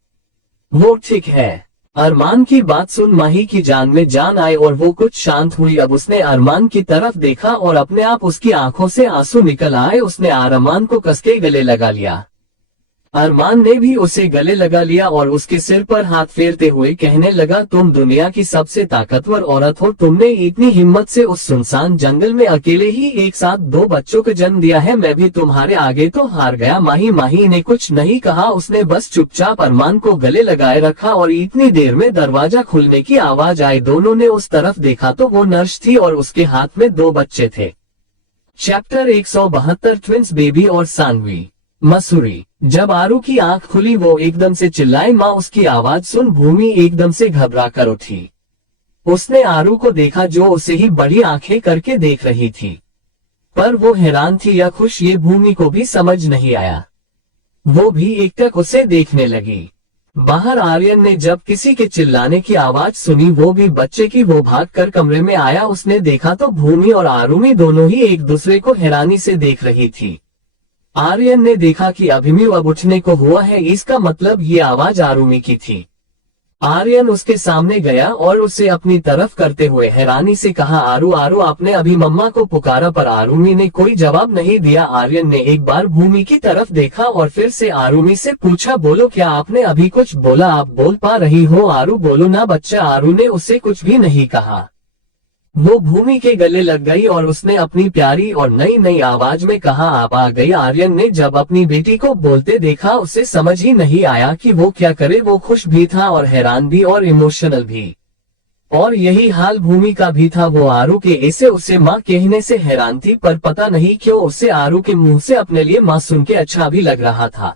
वो ठीक है। अरमान की बात सुन माही की जान में जान आई और वो कुछ शांत हुई। अब उसने अरमान की तरफ देखा और अपने आप उसकी आंखों से आंसू निकल आए। उसने अरमान को कसके गले लगा लिया। अरमान ने भी उसे गले लगा लिया और उसके सिर पर हाथ फेरते हुए कहने लगा, तुम दुनिया की सबसे ताकतवर औरत हो। तुमने इतनी हिम्मत से उस सुनसान जंगल में अकेले ही एक साथ 2 बच्चों को जन्म दिया है। मैं भी तुम्हारे आगे तो हार गया। माही ने कुछ नहीं कहा, उसने बस चुपचाप अरमान को गले लगाए रखा और इतनी देर में दरवाजा खुलने की आवाज आई। दोनों ने उस तरफ देखा तो वो नर्स थी और उसके हाथ में 2 बच्चे थे। चैप्टर 172 ट्विंस बेबी और सानवी। मसूरी। जब आरू की आंख खुली वो एकदम से चिल्लाई, माँ। उसकी आवाज सुन भूमि एकदम से घबरा कर उठी। उसने आरू को देखा जो उसे ही बड़ी आंखें करके देख रही थी, पर वो हैरान थी या खुश ये भूमि को भी समझ नहीं आया। वो भी एकटक उसे देखने लगी। बाहर आर्यन ने जब किसी के चिल्लाने की आवाज सुनी, वो भी बच्चे की, वो भागकर कमरे में आया। उसने देखा तो भूमि और आरुमि दोनों ही एक दूसरे को हैरानी से देख रही थी। आर्यन ने देखा कि अभिमन्यु अब उठने को हुआ है, इसका मतलब ये आवाज आरुमि की थी। आर्यन उसके सामने गया और उसे अपनी तरफ करते हुए हैरानी से कहा, आरू आरू, आपने अभी मम्मा को पुकारा? पर आरुमि ने कोई जवाब नहीं दिया। आर्यन ने एक बार भूमि की तरफ देखा और फिर से आरुमि से पूछा, बोलो, क्या आपने अभी कुछ बोला? आप बोल पा रही हो आरू? बोलो ना बच्चा। आरू ने उसे कुछ भी नहीं कहा। वो भूमि के गले लग गई और उसने अपनी प्यारी और नई आवाज में कहा, आप आ गई। आर्यन ने जब अपनी बेटी को बोलते देखा उसे समझ ही नहीं आया कि वो क्या करे। वो खुश भी था और हैरान भी और इमोशनल भी, और यही हाल भूमि का भी था। वो आरू के ऐसे उसे माँ कहने से हैरान थी, पर पता नहीं क्यों उसे आरू के मुंह से अपने लिए माँ सुन के अच्छा भी लग रहा था।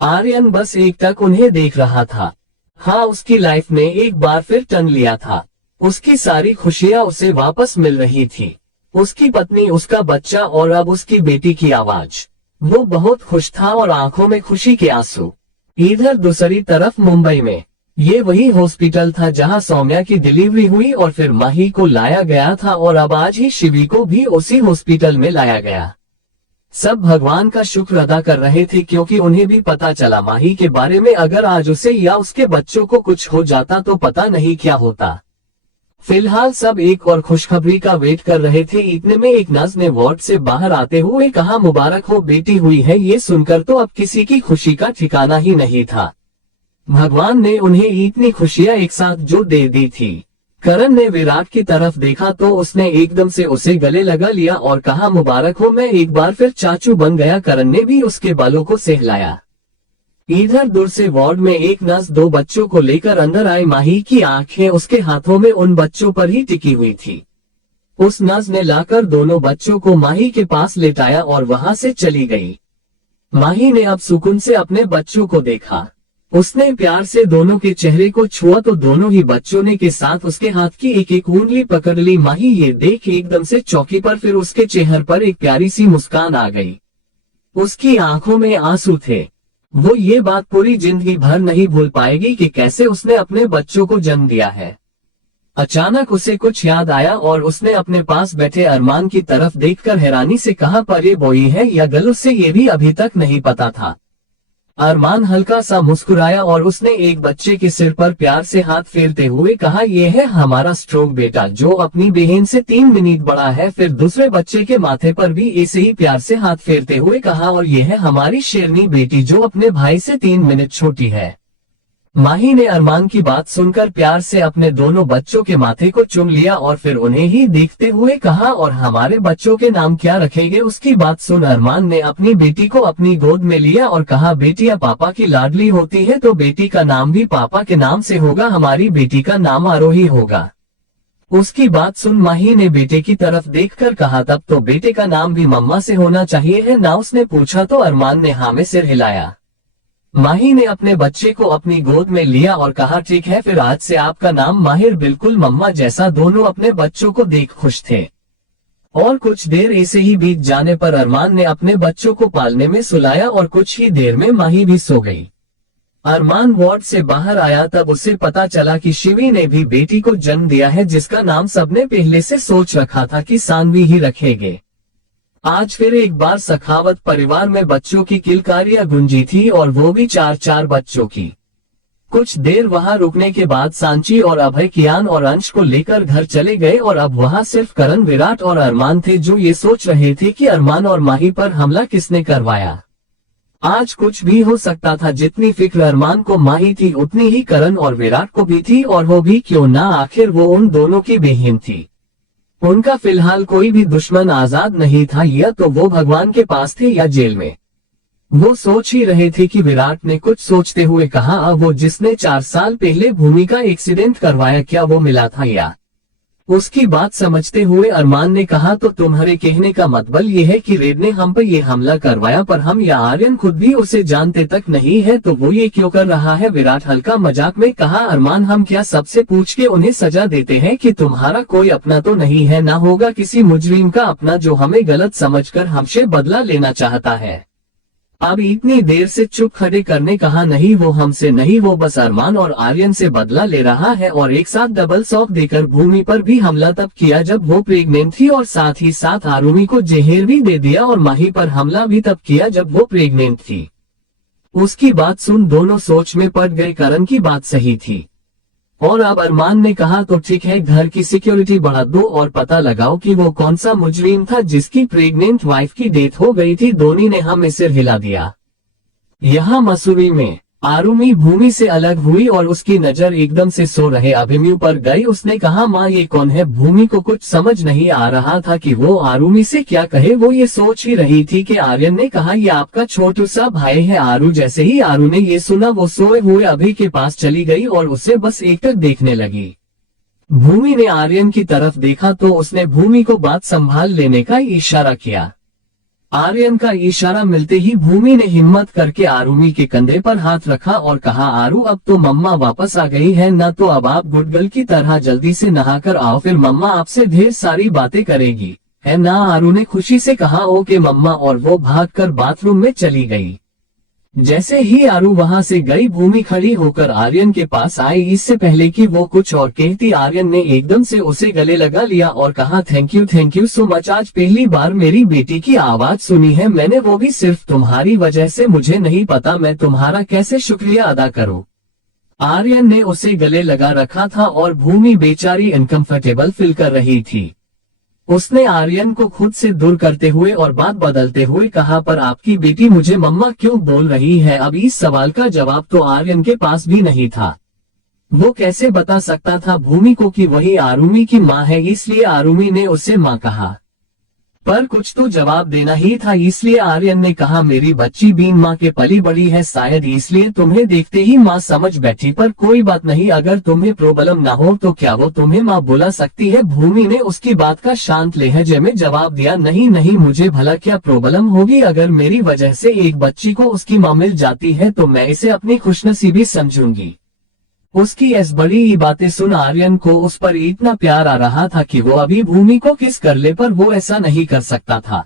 आर्यन बस एकटक उन्हें देख रहा था। हाँ, उसकी लाइफ ने एक बार फिर टर्न लिया था। उसकी सारी खुशियां उसे वापस मिल रही थी। उसकी पत्नी, उसका बच्चा और अब उसकी बेटी की आवाज। वो बहुत खुश था और आंखों में खुशी के आंसू। इधर दूसरी तरफ मुंबई में ये वही हॉस्पिटल था जहां सौम्या की डिलीवरी हुई और फिर माही को लाया गया था, और अब आज ही शिवी को भी उसी हॉस्पिटल में लाया गया। सब भगवान का शुक्र अदा कर रहे थे क्योंकि उन्हें भी पता चला माही के बारे में। अगर आज उसे या उसके बच्चों को कुछ हो जाता तो पता नहीं क्या होता। फिलहाल सब एक और खुशखबरी का वेट कर रहे थे। इतने में एक नर्स ने वार्ड से बाहर आते हुए कहा, मुबारक हो, बेटी हुई है। ये सुनकर तो अब किसी की खुशी का ठिकाना ही नहीं था। भगवान ने उन्हें इतनी खुशियां एक साथ जो दे दी थी। करण ने विराट की तरफ देखा तो उसने एकदम से उसे गले लगा लिया और कहा, मुबारक हो, मैं एक बार फिर चाचू बन गया। करण ने भी उसके बालों को सहलाया। इधर दूर से वार्ड में एक नर्स 2 बच्चों को लेकर अंदर आई। माही की आंखें उसके हाथों में उन बच्चों पर ही टिकी हुई थी। उस नर्स ने लाकर दोनों बच्चों को माही के पास लेटाया और वहां से चली गई। माही ने अब सुकून से अपने बच्चों को देखा। उसने प्यार से दोनों के चेहरे को छुआ तो दोनों ही बच्चों ने के साथ उसके हाथ की एक एक उंगली पकड़ ली। माही ये देख एकदम से चौंकी, पर फिर उसके चेहरे पर एक प्यारी सी मुस्कान आ गई। उसकी आंखों में आंसू थे। वो ये बात पूरी जिंदगी भर नहीं भूल पाएगी कि कैसे उसने अपने बच्चों को जन्म दिया है। अचानक उसे कुछ याद आया और उसने अपने पास बैठे अरमान की तरफ देखकर हैरानी से कहा, पर ये बॉय है या गर्ल? उसे ये भी अभी तक नहीं पता था। अरमान हल्का सा मुस्कुराया और उसने एक बच्चे के सिर पर प्यार से हाथ फेरते हुए कहा, यह है हमारा स्ट्रोंग बेटा जो अपनी बहन से 3 मिनट बड़ा है। फिर दूसरे बच्चे के माथे पर भी ऐसे ही प्यार से हाथ फेरते हुए कहा, और यह है हमारी शेरनी बेटी जो अपने भाई से 3 मिनट छोटी है। माही ने अरमान की बात सुनकर प्यार से अपने दोनों बच्चों के माथे को चूम लिया और फिर उन्हें ही देखते हुए कहा, और हमारे बच्चों के नाम क्या रखेंगे? उसकी बात सुन अरमान ने अपनी बेटी को अपनी गोद में लिया और कहा, बेटियां पापा की लाडली होती है तो बेटी का नाम भी पापा के नाम से होगा। हमारी बेटी का नाम आरोही होगा। उसकी बात सुन माही ने बेटे की तरफ देखकर कहा, तब तो बेटे का नाम भी मम्मा से होना चाहिए है ना? उसने पूछा तो अरमान ने हाँ में सिर हिलाया। माही ने अपने बच्चे को अपनी गोद में लिया और कहा, ठीक है, फिर आज से आपका नाम माहिर, बिल्कुल मम्मा जैसा। दोनों अपने बच्चों को देख खुश थे। और कुछ देर ऐसे ही बीत जाने पर अरमान ने अपने बच्चों को पालने में सुलाया और कुछ ही देर में माही भी सो गई। अरमान वार्ड से बाहर आया तब उसे पता चला कि शिवी ने भी बेटी को जन्म दिया है, जिसका नाम सबने पहले से सोच रखा था कि सानवी ही रखेंगे। आज फिर एक बार सखावत परिवार में बच्चों की किलकारियां गूंजी थी, और वो भी 4-4 बच्चों की। कुछ देर वहां रुकने के बाद सांची और अभय कियान और अंश को लेकर घर चले गए, और अब वहां सिर्फ करण, विराट और अरमान थे जो ये सोच रहे थे कि अरमान और माही पर हमला किसने करवाया। आज कुछ भी हो सकता था। जितनी फिक्र अरमान को माँ ही थी उतनी ही करण और विराट को भी थी, और हो भी क्यों ना, आखिर वो उन दोनों की बहन थी। उनका फिलहाल कोई भी दुश्मन आजाद नहीं था, या तो वो भगवान के पास थे या जेल में। वो सोच ही रहे थे कि विराट ने कुछ सोचते हुए कहा, वो जिसने 4 साल पहले भूमि का एक्सीडेंट करवाया, क्या वो मिला था? या उसकी बात समझते हुए अरमान ने कहा, तो तुम्हारे कहने का मतलब ये है कि रेड ने हम पर ये हमला करवाया, पर हम या आर्यन खुद भी उसे जानते तक नहीं है, तो वो ये क्यों कर रहा है? विराट हल्का मजाक में कहा, अरमान हम क्या सबसे पूछ के उन्हें सजा देते हैं कि तुम्हारा कोई अपना तो नहीं है? ना होगा किसी मुजरिम का अपना जो हमें गलत समझकर हमसे बदला लेना चाहता है। अब इतनी देर से चुप खड़े करने कहा, नहीं वो हमसे नहीं, वो बस अरमान और आर्यन से बदला ले रहा है, और एक साथ डबल शॉक देकर भूमि पर भी हमला तब किया जब वो प्रेग्नेंट थी, और साथ ही साथ आरुमि को जहर भी दे दिया, और माही पर हमला भी तब किया जब वो प्रेग्नेंट थी। उसकी बात सुन दोनों सोच में पड़ गए। करण की बात सही थी। और अब अरमान ने कहा, तो ठीक है, घर की सिक्योरिटी बढ़ा दो और पता लगाओ कि वो कौन सा मुजरिम था जिसकी प्रेग्नेंट वाइफ की डेथ हो गई थी। धोनी ने हमें सिर हिला दिया। यहाँ मसूरी में आरुमि भूमि से अलग हुई और उसकी नजर एकदम से सो रहे अभिमन्यु पर गई। उसने कहा, माँ ये कौन है? भूमि को कुछ समझ नहीं आ रहा था कि वो आरुमि से क्या कहे। वो ये सोच ही रही थी कि आर्यन ने कहा, ये आपका छोटू सा भाई है आरू। जैसे ही आरू ने ये सुना, वो सोए हुए अभि के पास चली गई और उसे बस एकटक देखने लगी। भूमि ने आर्यन की तरफ देखा तो उसने भूमि को बात संभाल लेने का इशारा किया। आर्यन का इशारा मिलते ही भूमि ने हिम्मत करके आरुमि के कंधे पर हाथ रखा और कहा, आरू अब तो मम्मा वापस आ गई है ना, तो अब आप गुडगल की तरह जल्दी से नहाकर आओ, फिर मम्मा आपसे ढेर सारी बातें करेगी, है ना? आरू ने खुशी से कहा, ओके मम्मा, और वो भागकर बाथरूम में चली गई। जैसे ही आरू वहां से गई, भूमि खड़ी होकर आर्यन के पास आई। इससे पहले कि वो कुछ और कहती, आर्यन ने एकदम से उसे गले लगा लिया और कहा, थैंक यू सो मच। आज पहली बार मेरी बेटी की आवाज सुनी है मैंने, वो भी सिर्फ तुम्हारी वजह से। मुझे नहीं पता मैं तुम्हारा कैसे शुक्रिया अदा करूं। आर्यन ने उसे गले लगा रखा था और भूमि बेचारी अनकंफर्टेबल फील कर रही थी। उसने आर्यन को खुद से दूर करते हुए और बात बदलते हुए कहा, पर आपकी बेटी मुझे मम्मा क्यों बोल रही है? अब इस सवाल का जवाब तो आर्यन के पास भी नहीं था। वो कैसे बता सकता था भूमि को कि वही आरुमि की माँ है, इसलिए आरुमि ने उसे माँ कहा। पर कुछ तो जवाब देना ही था, इसलिए आर्यन ने कहा, मेरी बच्ची बीन माँ के पली बड़ी है, शायद इसलिए तुम्हें देखते ही माँ समझ बैठी, पर कोई बात नहीं, अगर तुम्हें प्रॉब्लम ना हो तो क्या वो तुम्हें माँ बुला सकती है? भूमि ने उसकी बात का शांत लहजे में जवाब दिया, नहीं, मुझे भला क्या प्रॉब्लम होगी? अगर मेरी वजह से एक बच्ची को उसकी माँ मिल जाती है तो मैं इसे अपनी खुशनसीबी समझूंगी। उसकी ऐसी बड़ी बातें सुन आर्यन को उस पर इतना प्यार आ रहा था कि वो अभी भूमि को किस कर ले, पर वो ऐसा नहीं कर सकता था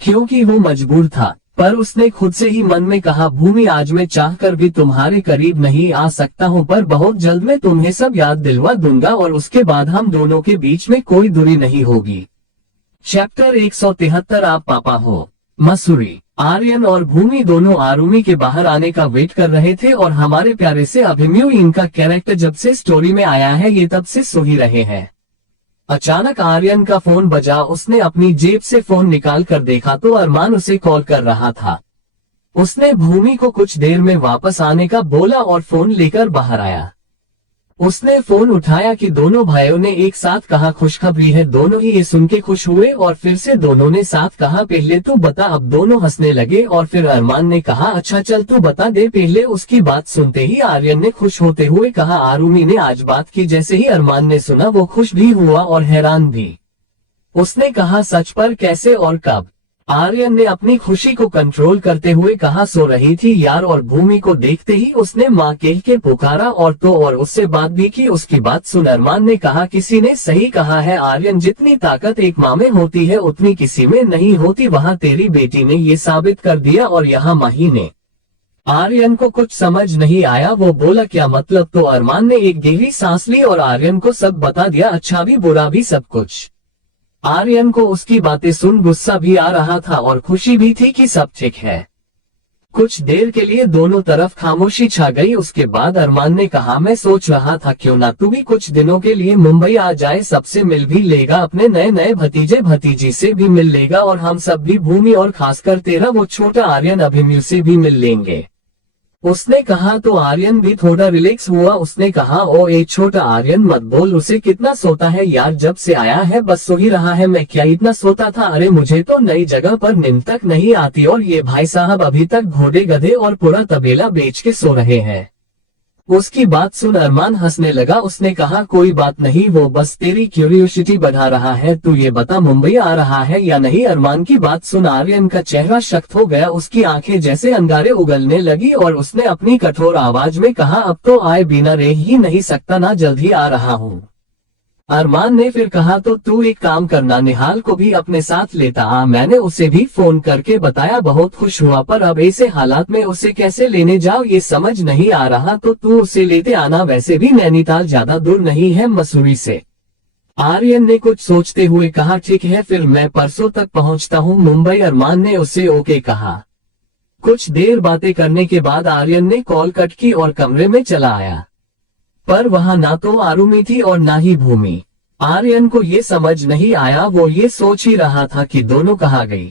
क्योंकि वो मजबूर था। पर उसने खुद से ही मन में कहा, भूमि आज मैं चाहकर भी तुम्हारे करीब नहीं आ सकता हूँ, पर बहुत जल्द मैं तुम्हें सब याद दिलवा दूंगा और उसके बाद हम दोनों के बीच में कोई दूरी नहीं होगी। चैप्टर 173 आप पापा हो। मसूरी। आर्यन और भूमि दोनों आरुमि के बाहर आने का वेट कर रहे थे और हमारे प्यारे से अभिमन्यु, इनका कैरेक्टर जब से स्टोरी में आया है ये तब से सो ही रहे हैं। अचानक आर्यन का फोन बजा। उसने अपनी जेब से फोन निकाल कर देखा तो अरमान उसे कॉल कर रहा था। उसने भूमि को कुछ देर में वापस आने का बोला और फोन लेकर बाहर आया। उसने फोन उठाया कि दोनों भाइयों ने एक साथ कहा, खुशखबरी है। दोनों ही ये सुन के खुश हुए और फिर से दोनों ने साथ कहा, पहले तो बता। अब दोनों हंसने लगे और फिर अरमान ने कहा, अच्छा चल तू बता दे पहले। उसकी बात सुनते ही आर्यन ने खुश होते हुए कहा, आरुमि ने आज बात की। जैसे ही अरमान ने सुना वो खुश भी हुआ और हैरान भी। उसने कहा, सच? पर कैसे और कब? आर्यन ने अपनी खुशी को कंट्रोल करते हुए कहा, सो रही थी यार। और भूमि को देखते ही उसने माँ कह के पुकारा और तो और उससे बात भी की। उसकी बात सुन अरमान ने कहा, किसी ने सही कहा है आर्यन, जितनी ताकत एक माँ में होती है उतनी किसी में नहीं होती। वहाँ तेरी बेटी ने ये साबित कर दिया और यहाँ माही ने। आर्यन को कुछ समझ नहीं आया। वो बोला, क्या मतलब? तो अरमान ने एक गहरी सांस ली और आर्यन को सब बता दिया, अच्छा भी बुरा भी सब कुछ। आर्यन को उसकी बातें सुन गुस्सा भी आ रहा था और खुशी भी थी कि सब ठीक है। कुछ देर के लिए दोनों तरफ खामोशी छा गई। उसके बाद अरमान ने कहा, मैं सोच रहा था क्यों ना तू भी कुछ दिनों के लिए मुंबई आ जाए, सबसे मिल भी लेगा, अपने नए नए भतीजे भतीजी से भी मिल लेगा और हम सब भी, भूमि और खासकर तेरा वो छोटा आर्यन अभिमन्यु से भी मिल लेंगे। उसने कहा तो आर्यन भी थोड़ा रिलैक्स हुआ। उसने कहा, ओ एक छोटा आर्यन मत बोल, उसे कितना सोता है यार, जब से आया है बस सो ही रहा है। मैं क्या इतना सोता था? अरे मुझे तो नई जगह पर नींद तक नहीं आती और ये भाई साहब अभी तक घोड़े गधे और पूरा तबेला बेच के सो रहे हैं। उसकी बात सुन अरमान हंसने लगा। उसने कहा, कोई बात नहीं, वो बस तेरी क्यूरियोसिटी बढ़ा रहा है। तू ये बता, मुंबई आ रहा है या नहीं? अरमान की बात सुन आर्यन का चेहरा सख्त हो गया, उसकी आंखें जैसे अंगारे उगलने लगी और उसने अपनी कठोर आवाज में कहा, अब तो आए बिना रह ही नहीं सकता ना, जल्द ही आ रहा हूँ। अरमान ने फिर कहा, तो तू एक काम करना, निहाल को भी अपने साथ लेता आ, मैंने उसे भी फोन करके बताया, बहुत खुश हुआ, पर अब ऐसे हालात में उसे कैसे लेने जाओ ये समझ नहीं आ रहा, तो तू उसे लेते आना, वैसे भी नैनीताल ज्यादा दूर नहीं है मसूरी से। आर्यन ने कुछ सोचते हुए कहा, ठीक है फिर मैं परसों तक पहुंचता हूँ मुंबई। अरमान ने उसे ओके कहा। कुछ देर बातें करने के बाद आर्यन ने कॉल कट की और कमरे में चला आया, पर वहां ना तो आरुमि थी और ना ही भूमि। आर्यन को ये समझ नहीं आया, वो ये सोच ही रहा था कि दोनों कहाँ गई।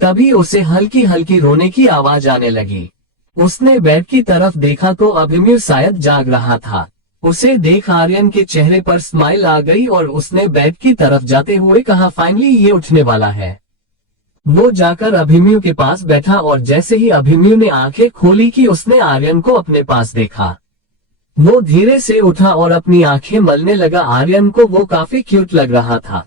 तभी उसे हल्की हल्की रोने की आवाज आने लगी। उसने बेड की तरफ देखा तो अभिमन्यु शायद जाग रहा था। उसे देख आर्यन के चेहरे पर स्माइल आ गई और उसने बेड की तरफ जाते हुए कहा, फाइनली ये उठने वाला है। वो जाकर अभिमन्यु के पास बैठा और जैसे ही अभिमन्यु ने आंखें खोली कि उसने आर्यन को अपने पास देखा। वो धीरे से उठा और अपनी आंखें मलने लगा। आर्यन को वो काफी क्यूट लग रहा था।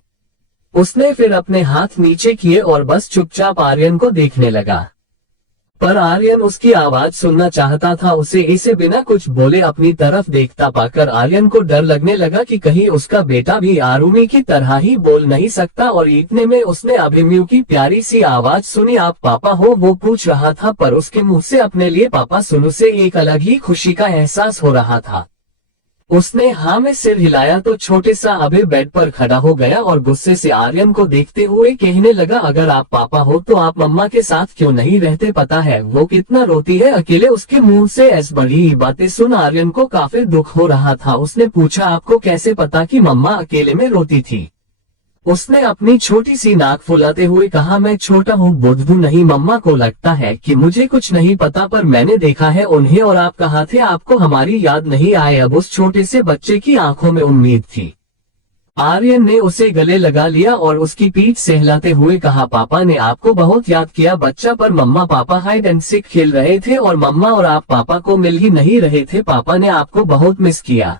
उसने फिर अपने हाथ नीचे किए और बस चुपचाप आर्यन को देखने लगा, पर आर्यन उसकी आवाज सुनना चाहता था। उसे इसे बिना कुछ बोले अपनी तरफ देखता पाकर आर्यन को डर लगने लगा कि कहीं उसका बेटा भी आरुमि की तरह ही बोल नहीं सकता, और इतने में उसने अभिमन्यु की प्यारी सी आवाज सुनी, आप पापा हो? वो पूछ रहा था, पर उसके मुंह से अपने लिए पापा सुनने से एक अलग ही खुशी का एहसास हो रहा था। उसने हाँ में सिर हिलाया तो छोटे सा अभय बेड पर खड़ा हो गया और गुस्से से आर्यन को देखते हुए कहने लगा, अगर आप पापा हो तो आप मम्मा के साथ क्यों नहीं रहते? पता है वो कितना रोती है अकेले। उसके मुंह से ऐसी बड़ी बातें सुन आर्यन को काफी दुख हो रहा था। उसने पूछा, आपको कैसे पता कि मम्मा अकेले में रोती थी? उसने अपनी छोटी सी नाक फुलाते हुए कहा, मैं छोटा हूँ, बुद्धू नहीं। मम्मा को लगता है कि मुझे कुछ नहीं पता, पर मैंने देखा है उन्हें। और आप कहाँ थे? आपको हमारी याद नहीं आए? अब उस छोटे से बच्चे की आंखों में उम्मीद थी। आर्यन ने उसे गले लगा लिया और उसकी पीठ सहलाते हुए कहा, पापा ने आपको बहुत याद किया बच्चा, पर मम्मा पापा हाइड एंड सीक खेल रहे थे और मम्मा और आप पापा को मिल ही नहीं रहे थे। पापा ने आपको बहुत मिस किया।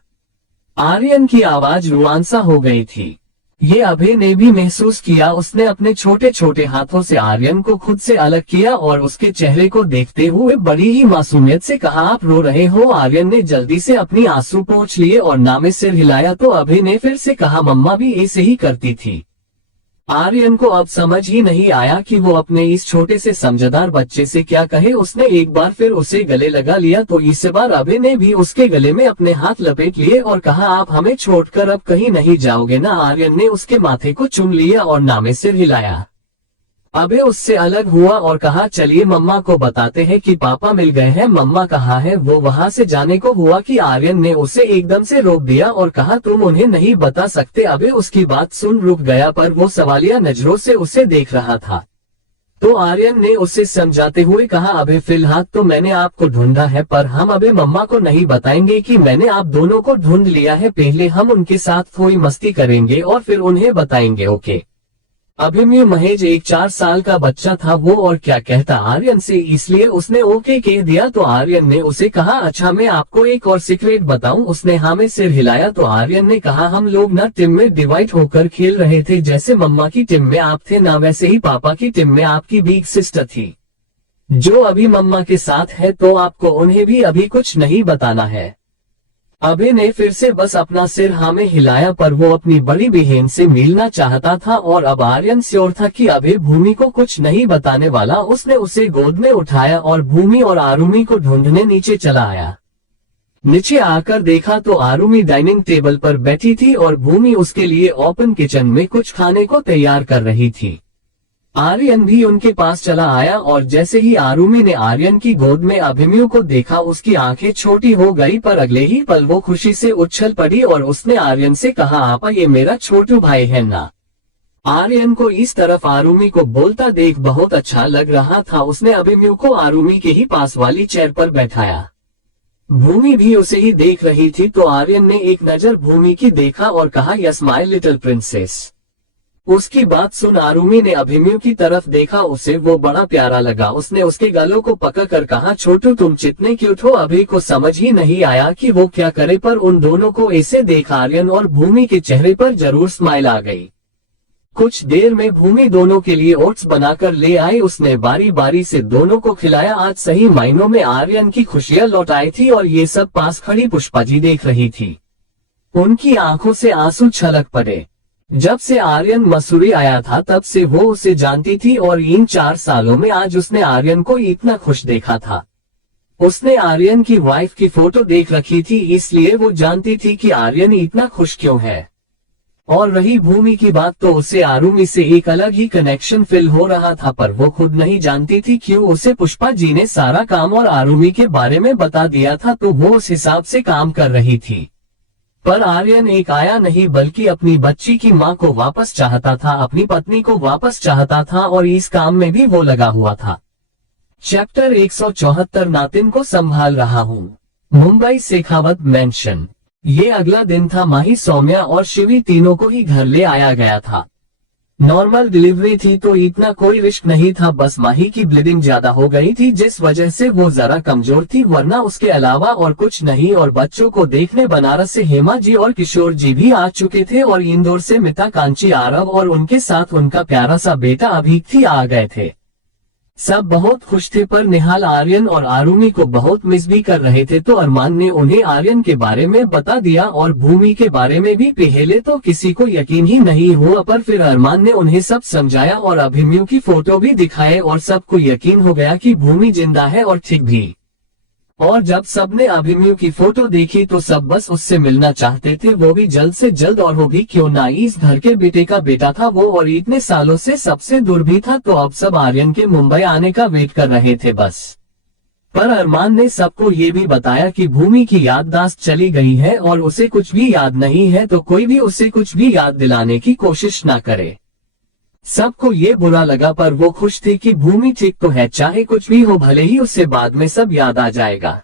आर्यन की आवाज रुआंसा हो गई थी। ये अभय ने भी महसूस किया। उसने अपने छोटे छोटे हाथों से आर्यन को खुद से अलग किया और उसके चेहरे को देखते हुए बड़ी ही मासूमियत से कहा, आप रो रहे हो? आर्यन ने जल्दी से अपनी आंसू पोंछ लिए और ना में सिर हिलाया तो अभय ने फिर से कहा, मम्मा भी ऐसे ही करती थी। आर्यन को अब समझ ही नहीं आया कि वो अपने इस छोटे से समझदार बच्चे से क्या कहे। उसने एक बार फिर उसे गले लगा लिया तो इस बार अभय ने भी उसके गले में अपने हाथ लपेट लिए और कहा, आप हमें छोड़कर अब कहीं नहीं जाओगे ना? आर्यन ने उसके माथे को चूम लिया और ना में सिर हिलाया। अबे उससे अलग हुआ और कहा, चलिए मम्मा को बताते हैं कि पापा मिल गए हैं। मम्मा कहाँ है? वो वहाँ से जाने को हुआ कि आर्यन ने उसे एकदम से रोक दिया और कहा, तुम उन्हें नहीं बता सकते? अबे उसकी बात सुन रुक गया, पर वो सवालिया नजरों से उसे देख रहा था। तो आर्यन ने उसे समझाते हुए कहा, अबे फिलहाल तो मैंने आपको ढूंढा है, पर हम अबे मम्मा को नहीं बताएंगे कि मैंने आप दोनों को ढूंढ लिया है। पहले हम उनके साथ थोड़ी मस्ती करेंगे और फिर उन्हें बताएंगे, ओके? अभिमन्यु महज एक 4 साल का बच्चा था वो, और क्या कहता आर्यन से, इसलिए उसने ओके कह दिया। तो आर्यन ने उसे कहा, अच्छा मैं आपको एक और सीक्रेट बताऊं? उसने हाँ में सिर हिलाया। तो आर्यन ने कहा, हम लोग ना टीम में डिवाइड होकर खेल रहे थे। जैसे मम्मा की टीम में आप थे ना, वैसे ही पापा की टीम में आपकी बिग सिस्टर थी, जो अभी मम्मा के साथ है। तो आपको उन्हें भी अभी कुछ नहीं बताना है। अभय ने फिर से बस अपना सिर हाँ में हिलाया, पर वो अपनी बड़ी बहन से मिलना चाहता था और अब आर्यन श्योर था कि अभय भूमि को कुछ नहीं बताने वाला। उसने उसे गोद में उठाया और भूमि और आरुमि को ढूंढने नीचे चला आया। नीचे आकर देखा तो आरुमि डाइनिंग टेबल पर बैठी थी और भूमि उसके लिए ओपन किचन में कुछ खाने को तैयार कर रही थी। आर्यन भी उनके पास चला आया और जैसे ही आरुमी ने आर्यन की गोद में अभिमन्यु को देखा उसकी आंखें छोटी हो गई, पर अगले ही पल वो खुशी से उछल पड़ी और उसने आर्यन से कहा, आपा ये मेरा छोटू भाई है ना। आर्यन को इस तरफ आरुमी को बोलता देख बहुत अच्छा लग रहा था। उसने अभिमन्यु को आरुमी के ही पास वाली चेयर पर बैठाया। भूमि भी उसे ही देख रही थी तो आर्यन ने एक नजर भूमि की देखा और कहा, यस माय लिटिल प्रिंसेस। उसकी बात सुन आरुमी ने अभिमन्यु की तरफ देखा, उसे वो बड़ा प्यारा लगा। उसने उसके गलों को पकड़कर कहा, छोटू तुम चितने क्यूट हो। अभी को समझ ही नहीं आया कि वो क्या करे, पर उन दोनों को ऐसे देख आर्यन और भूमि के चेहरे पर जरूर स्माइल आ गई। कुछ देर में भूमि दोनों के लिए ओट्स बनाकर ले आई। उसने बारी बारी से दोनों को खिलाया। आज सही मायनों में आर्यन की खुशियां लौट आई थी और ये सब पास खड़ी पुष्पा जी देख रही थी। उनकी आंखों से आंसू छलक पड़े। जब से आर्यन मसूरी आया था तब से वो उसे जानती थी और इन 4 सालों में आज उसने आर्यन को इतना खुश देखा था। उसने आर्यन की वाइफ की फोटो देख रखी थी, इसलिए वो जानती थी कि आर्यन इतना खुश क्यों है। और रही भूमि की बात तो उसे आरुमी से एक अलग ही कनेक्शन फील हो रहा था, पर वो खुद नहीं जानती थी क्यों। उसे पुष्पा जी ने सारा काम और आरुमी के बारे में बता दिया था तो वो उस हिसाब से काम कर रही थी। पर आर्यन एक आया नहीं बल्कि अपनी बच्ची की माँ को वापस चाहता था, अपनी पत्नी को वापस चाहता था और इस काम में भी वो लगा हुआ था। चैप्टर 174 नातिन को संभाल रहा हूँ। मुंबई शेखावत मेंशन। ये अगला दिन था। माही, सौम्या और शिवी तीनों को ही घर ले आया गया था। नॉर्मल डिलीवरी थी तो इतना कोई रिस्क नहीं था, बस माही की ब्लीडिंग ज्यादा हो गई थी जिस वजह से वो जरा कमजोर थी, वरना उसके अलावा और कुछ नहीं। और बच्चों को देखने बनारस से हेमा जी और किशोर जी भी आ चुके थे और इंदौर से मिता, कांची, आरव और उनके साथ उनका प्यारा सा बेटा अभीक आ गए थे। सब बहुत खुश थे, पर निहाल आर्यन और आरुमी को बहुत मिस भी कर रहे थे। तो अरमान ने उन्हें आर्यन के बारे में बता दिया और भूमि के बारे में भी। पहले तो किसी को यकीन ही नहीं हुआ, पर फिर अरमान ने उन्हें सब समझाया और अभिमन्यु की फोटो भी दिखाए और सबको यकीन हो गया कि भूमि जिंदा है और ठीक भी। और जब सबने अभिमन्यु की फोटो देखी तो सब बस उससे मिलना चाहते थे, वो भी जल्द से जल्द। और वो भी क्यों ना, इस घर के बेटे का बेटा था वो और इतने सालों से सबसे दूर भी था। तो अब सब आर्यन के मुंबई आने का वेट कर रहे थे बस। पर अरमान ने सबको ये भी बताया कि भूमि की याददाश्त चली गई है और उसे कुछ भी याद नहीं है, तो कोई भी उसे कुछ भी याद दिलाने की कोशिश ना करे। सबको ये बुरा लगा, पर वो खुश थे कि भूमि ठीक तो है, चाहे कुछ भी हो, भले ही उससे बाद में सब याद आ जाएगा।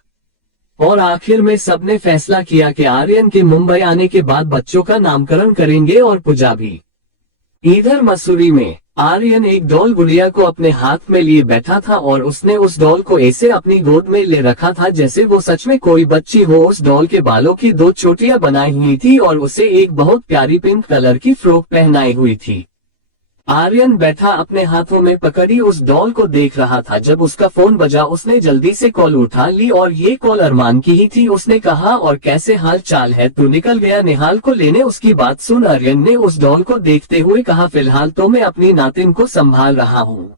और आखिर में सबने फैसला किया कि आर्यन के मुंबई आने के बाद बच्चों का नामकरण करेंगे और पूजा भी। इधर मसूरी में आर्यन एक डॉल गुड़िया को अपने हाथ में लिए बैठा था और उसने उस डॉल को ऐसे अपनी गोद में ले रखा था जैसे वो सच में कोई बच्ची हो। उस डॉल के बालों की 2 चोटियां बनाई हुई थी और उसे एक बहुत प्यारी पिंक कलर की फ्रॉक पहनाई हुई थी। आर्यन बैठा अपने हाथों में पकड़ी उस डॉल को देख रहा था। जब उसका फोन बजा उसने जल्दी से कॉल उठा ली और ये कॉल अरमान की ही थी। उसने कहा, और कैसे हाल चाल है, तू निकल गया निहाल को लेने। उसकी बात सुन आर्यन ने उस डॉल को देखते हुए कहा, फिलहाल तो मैं अपनी नातिन को संभाल रहा हूँ।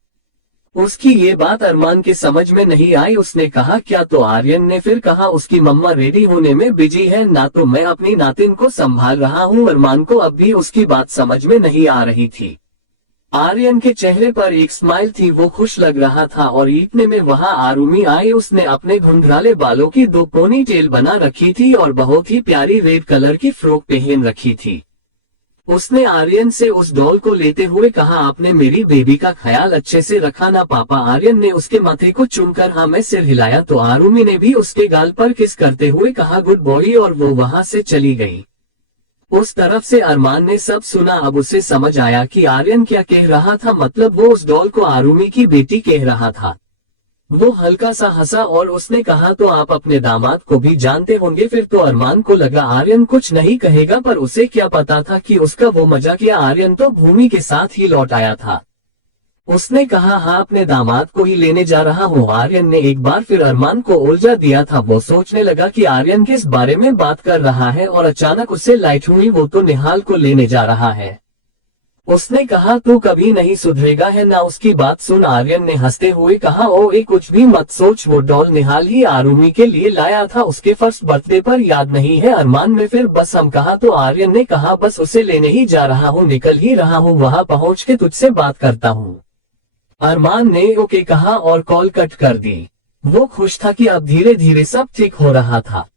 उसकी ये बात अरमान के समझ में नहीं आई। उसने कहा, क्या? तो आर्यन ने फिर कहा, उसकी मम्मा रेडी होने में बिजी है ना, तो मैं अपनी नातिन को संभाल रहा हूँ। अरमान को अब भी उसकी बात समझ में नहीं आ रही थी। आर्यन के चेहरे पर एक स्माइल थी, वो खुश लग रहा था। और इतने में वहां आरुमी आई। उसने अपने घुंघराले बालों की 2 पोनी टेल बना रखी थी और बहुत ही प्यारी रेड कलर की फ्रॉक पहन रखी थी। उसने आर्यन से उस डॉल को लेते हुए कहा, आपने मेरी बेबी का ख्याल अच्छे से रखा ना पापा? आर्यन ने उसके माथे को चूमकर हाँ में सिर हिलाया तो आरुमी ने भी उसके गाल पर किस करते हुए कहा, गुड बॉय, और वो वहां से चली गई। उस तरफ से अरमान ने सब सुना। अब उसे समझ आया कि आर्यन क्या कह रहा था, मतलब वो उस डॉल को आरुमी की बेटी कह रहा था। वो हल्का सा हंसा और उसने कहा, तो आप अपने दामाद को भी जानते होंगे? फिर तो अरमान को लगा आर्यन कुछ नहीं कहेगा, पर उसे क्या पता था कि उसका वो मजाकिया आर्यन तो भूमि के साथ ही लौट आया था। उसने कहा, हाँ, अपने दामाद को ही लेने जा रहा हूँ। आर्यन ने एक बार फिर अरमान को उलझा दिया था। वो सोचने लगा कि आर्यन किस बारे में बात कर रहा है और अचानक उसे लाइट हुई, वो तो निहाल को लेने जा रहा है। उसने कहा, तू कभी नहीं सुधरेगा है ना? उसकी बात सुन आर्यन ने हंसते हुए कहा, ओ ए कुछ भी मत सोच, वो डॉल निहाल ही आरुमी के लिए लाया था उसके फर्स्ट बर्थडे पर, याद नहीं है? अरमान में फिर बस हम कहा तो आर्यन ने कहा, बस उसे लेने ही जा रहा हूँ, निकल ही रहा हूँ, वहां पहुँच के तुझसे बात करता हूँ। अरमान ने ओके कहा और कॉल कट कर दी। वो खुश था कि अब धीरे धीरे सब ठीक हो रहा था।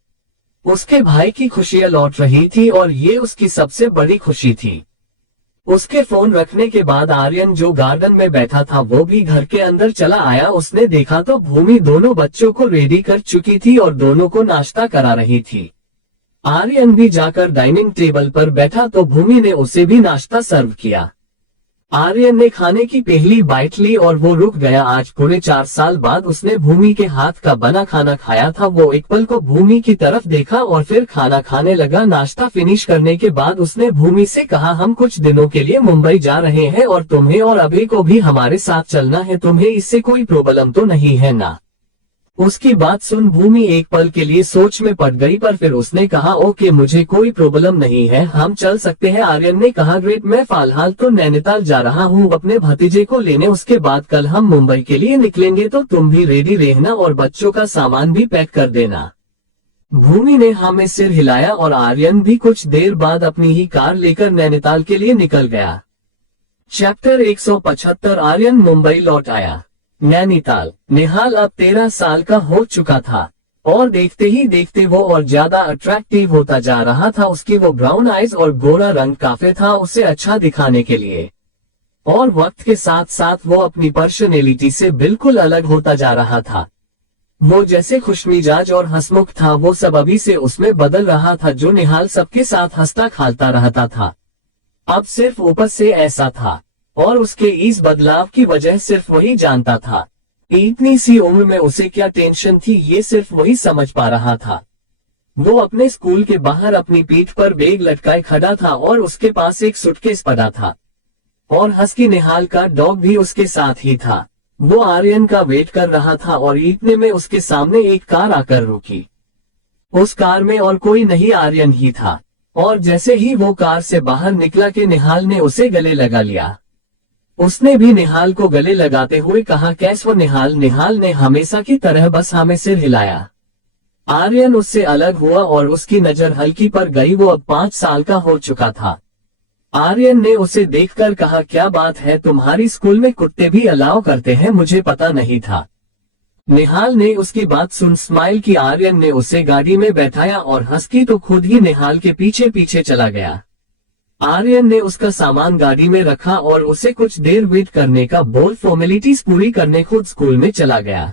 उसके भाई की खुशियां लौट रही थी और ये उसकी सबसे बड़ी खुशी थी। उसके फोन रखने के बाद आर्यन जो गार्डन में बैठा था वो भी घर के अंदर चला आया। उसने देखा तो भूमि दोनों बच्चों को रेडी कर चुकी थी और दोनों को नाश्ता करा रही थी। आर्यन भी जाकर डाइनिंग टेबल पर बैठा तो भूमि ने उसे भी नाश्ता सर्व किया। आर्यन ने खाने की पहली बाइट ली और वो रुक गया। आज पूरे 4 साल बाद उसने भूमि के हाथ का बना खाना खाया था। वो एक पल को भूमि की तरफ देखा और फिर खाना खाने लगा। नाश्ता फिनिश करने के बाद उसने भूमि से कहा, हम कुछ दिनों के लिए मुंबई जा रहे हैं और तुम्हें और अभय को भी हमारे साथ चलना है। तुम्हें इससे कोई प्रॉब्लम तो नहीं है ना? उसकी बात सुन भूमि एक पल के लिए सोच में पड़ गई, पर फिर उसने कहा, ओके मुझे कोई प्रॉब्लम नहीं है, हम चल सकते हैं। आर्यन ने कहा, ग्रेट, मैं फिलहाल तो नैनीताल जा रहा हूँ अपने भतीजे को लेने। उसके बाद कल हम मुंबई के लिए निकलेंगे, तो तुम भी रेडी रहना और बच्चों का सामान भी पैक कर देना। भूमि ने हाँ में सिर हिलाया और आर्यन भी कुछ देर बाद अपनी ही कार लेकर नैनीताल के लिए निकल गया। चैप्टर 175 आर्यन मुंबई लौट आया। नैनीताल। निहाल अब 13 साल का हो चुका था और देखते ही देखते वो और ज्यादा अट्रैक्टिव होता जा रहा था। उसकी वो ब्राउन आइज और गोरा रंग काफी था उसे अच्छा दिखाने के लिए, और वक्त के साथ साथ वो अपनी पर्सनैलिटी से बिल्कुल अलग होता जा रहा था। वो जैसे खुशमिजाज और हंसमुख था, वो सब अभी से उसमें बदल रहा था। जो निहाल सबके साथ हंसता खेलता रहता था, अब सिर्फ ऊपर से ऐसा था, और उसके इस बदलाव की वजह सिर्फ वही जानता था। इतनी सी उम्र में उसे क्या टेंशन थी, ये सिर्फ वही समझ पा रहा था। वो अपने स्कूल के बाहर अपनी पीठ पर बैग लटकाए खड़ा था और उसके पास एक सूटकेस पड़ा था, और हस्की निहाल का डॉग भी उसके साथ ही था। वो आर्यन का वेट कर रहा था और इतने में उसके सामने एक कार आकर रुकी। उस कार में और कोई नहीं, आर्यन ही था। और जैसे ही वो कार से बाहर निकला कि निहाल ने उसे गले लगा लिया। उसने भी निहाल को गले लगाते हुए कहा, कैसे हो निहाल? निहाल ने हमेशा की तरह बस हाँ में सिर हिलाया। आर्यन उससे अलग हुआ और उसकी नजर हल्की पर गई। वो अब 5 साल का हो चुका था। आर्यन ने उसे देखकर कहा, क्या बात है, तुम्हारी स्कूल में कुत्ते भी अलाउ करते हैं? मुझे पता नहीं था। निहाल ने उसकी बात सुन स्माइल की। आर्यन ने उसे गाड़ी में बैठाया और हंसकी तो खुद ही निहाल के पीछे पीछे चला गया। आर्यन ने उसका सामान गाड़ी में रखा और उसे कुछ देर वेट करने का बोल फॉर्मेलिटीज पूरी करने खुद स्कूल में चला गया।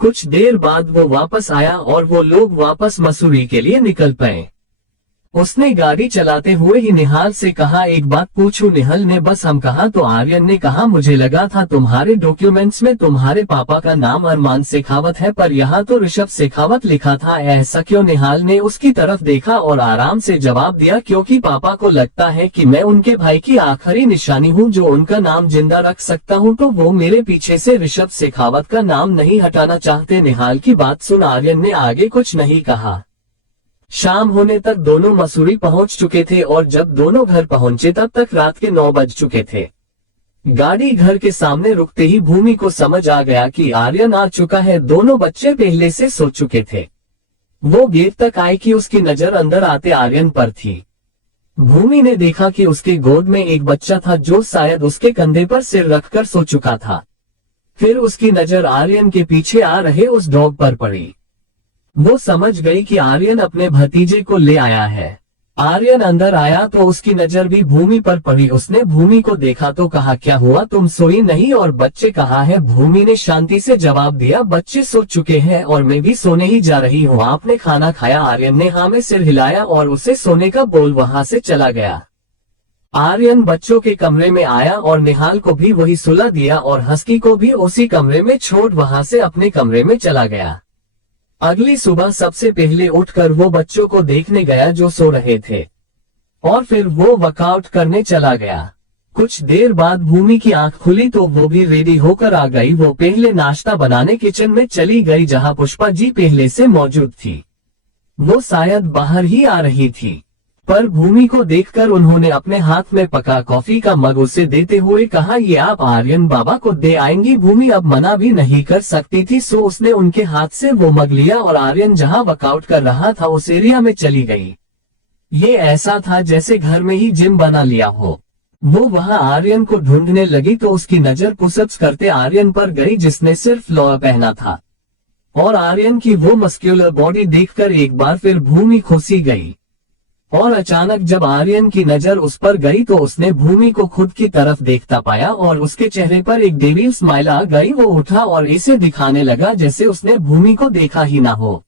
कुछ देर बाद वो वापस आया और वो लोग वापस मसूरी के लिए निकल पड़े। उसने गाड़ी चलाते हुए ही निहाल से कहा, एक बात पूछूं? निहाल ने बस हम कहा। तो आर्यन ने कहा, मुझे लगा था तुम्हारे डॉक्यूमेंट्स में तुम्हारे पापा का नाम अरमान शेखावत है, पर यहाँ तो ऋषभ शेखावत लिखा था, ऐसा क्यों? निहाल ने उसकी तरफ देखा और आराम से जवाब दिया, क्योंकि पापा को लगता है कि मैं उनके भाई की आखिरी निशानी हूँ जो उनका नाम जिंदा रख सकता हूँ, तो वो मेरे पीछे से ऋषभ शेखावत का नाम नहीं हटाना चाहते। निहाल की बात सुन आर्यन ने आगे कुछ नहीं कहा। शाम होने तक दोनों मसूरी पहुंच चुके थे और जब दोनों घर पहुंचे तब तक रात के 9 बज चुके थे। गाड़ी घर के सामने रुकते ही भूमि को समझ आ गया कि आर्यन आ चुका है। दोनों बच्चे पहले से सो चुके थे। वो गेट तक आई कि उसकी नजर अंदर आते आर्यन पर थी। भूमि ने देखा कि उसके गोद में एक बच्चा था जो शायद उसके कंधे पर सिर रखकर सो चुका था। फिर उसकी नजर आर्यन के पीछे आ रहे उस डॉग पर पड़ी। वो समझ गई कि आर्यन अपने भतीजे को ले आया है। आर्यन अंदर आया तो उसकी नजर भी भूमि पर पड़ी। उसने भूमि को देखा तो कहा, क्या हुआ, तुम सोई नहीं? और बच्चे कहाँ है? भूमि ने शांति से जवाब दिया, बच्चे सो चुके हैं और मैं भी सोने ही जा रही हूँ। आपने खाना खाया? आर्यन ने हाँ में सिर हिलाया और उसे सोने का बोल वहां से चला गया। आर्यन बच्चों के कमरे में आया और निहाल को भी वही सुला दिया और हस्की को भी उसी कमरे में छोड़ वहां से अपने कमरे में चला गया। अगली सुबह सबसे पहले उठकर वो बच्चों को देखने गया जो सो रहे थे, और फिर वो वर्कआउट करने चला गया। कुछ देर बाद भूमि की आंख खुली तो वो भी रेडी होकर आ गई। वो पहले नाश्ता बनाने किचन में चली गई जहां पुष्पा जी पहले से मौजूद थी। वो शायद बाहर ही आ रही थी, पर भूमि को देखकर उन्होंने अपने हाथ में पका कॉफी का मग उसे देते हुए कहा, ये आप आर्यन बाबा को दे आएंगी? भूमि अब मना भी नहीं कर सकती थी, सो उसने उनके हाथ से वो मग लिया और आर्यन जहां वर्कआउट कर रहा था उस एरिया में चली गई। ये ऐसा था जैसे घर में ही जिम बना लिया हो। वो वहां आर्यन को ढूंढने लगी तो उसकी नजर पुशअप्स करते आर्यन पर गई जिसने सिर्फ लोअर पहना था, और आर्यन की वो मस्क्यूलर बॉडी देखकर एक बार फिर भूमि खुशी गई। और अचानक जब आर्यन की नजर उस पर गई तो उसने भूमि को खुद की तरफ देखता पाया और उसके चेहरे पर एक डेविल स्माइल आ गई। वो उठा और इसे दिखाने लगा जैसे उसने भूमि को देखा ही ना हो।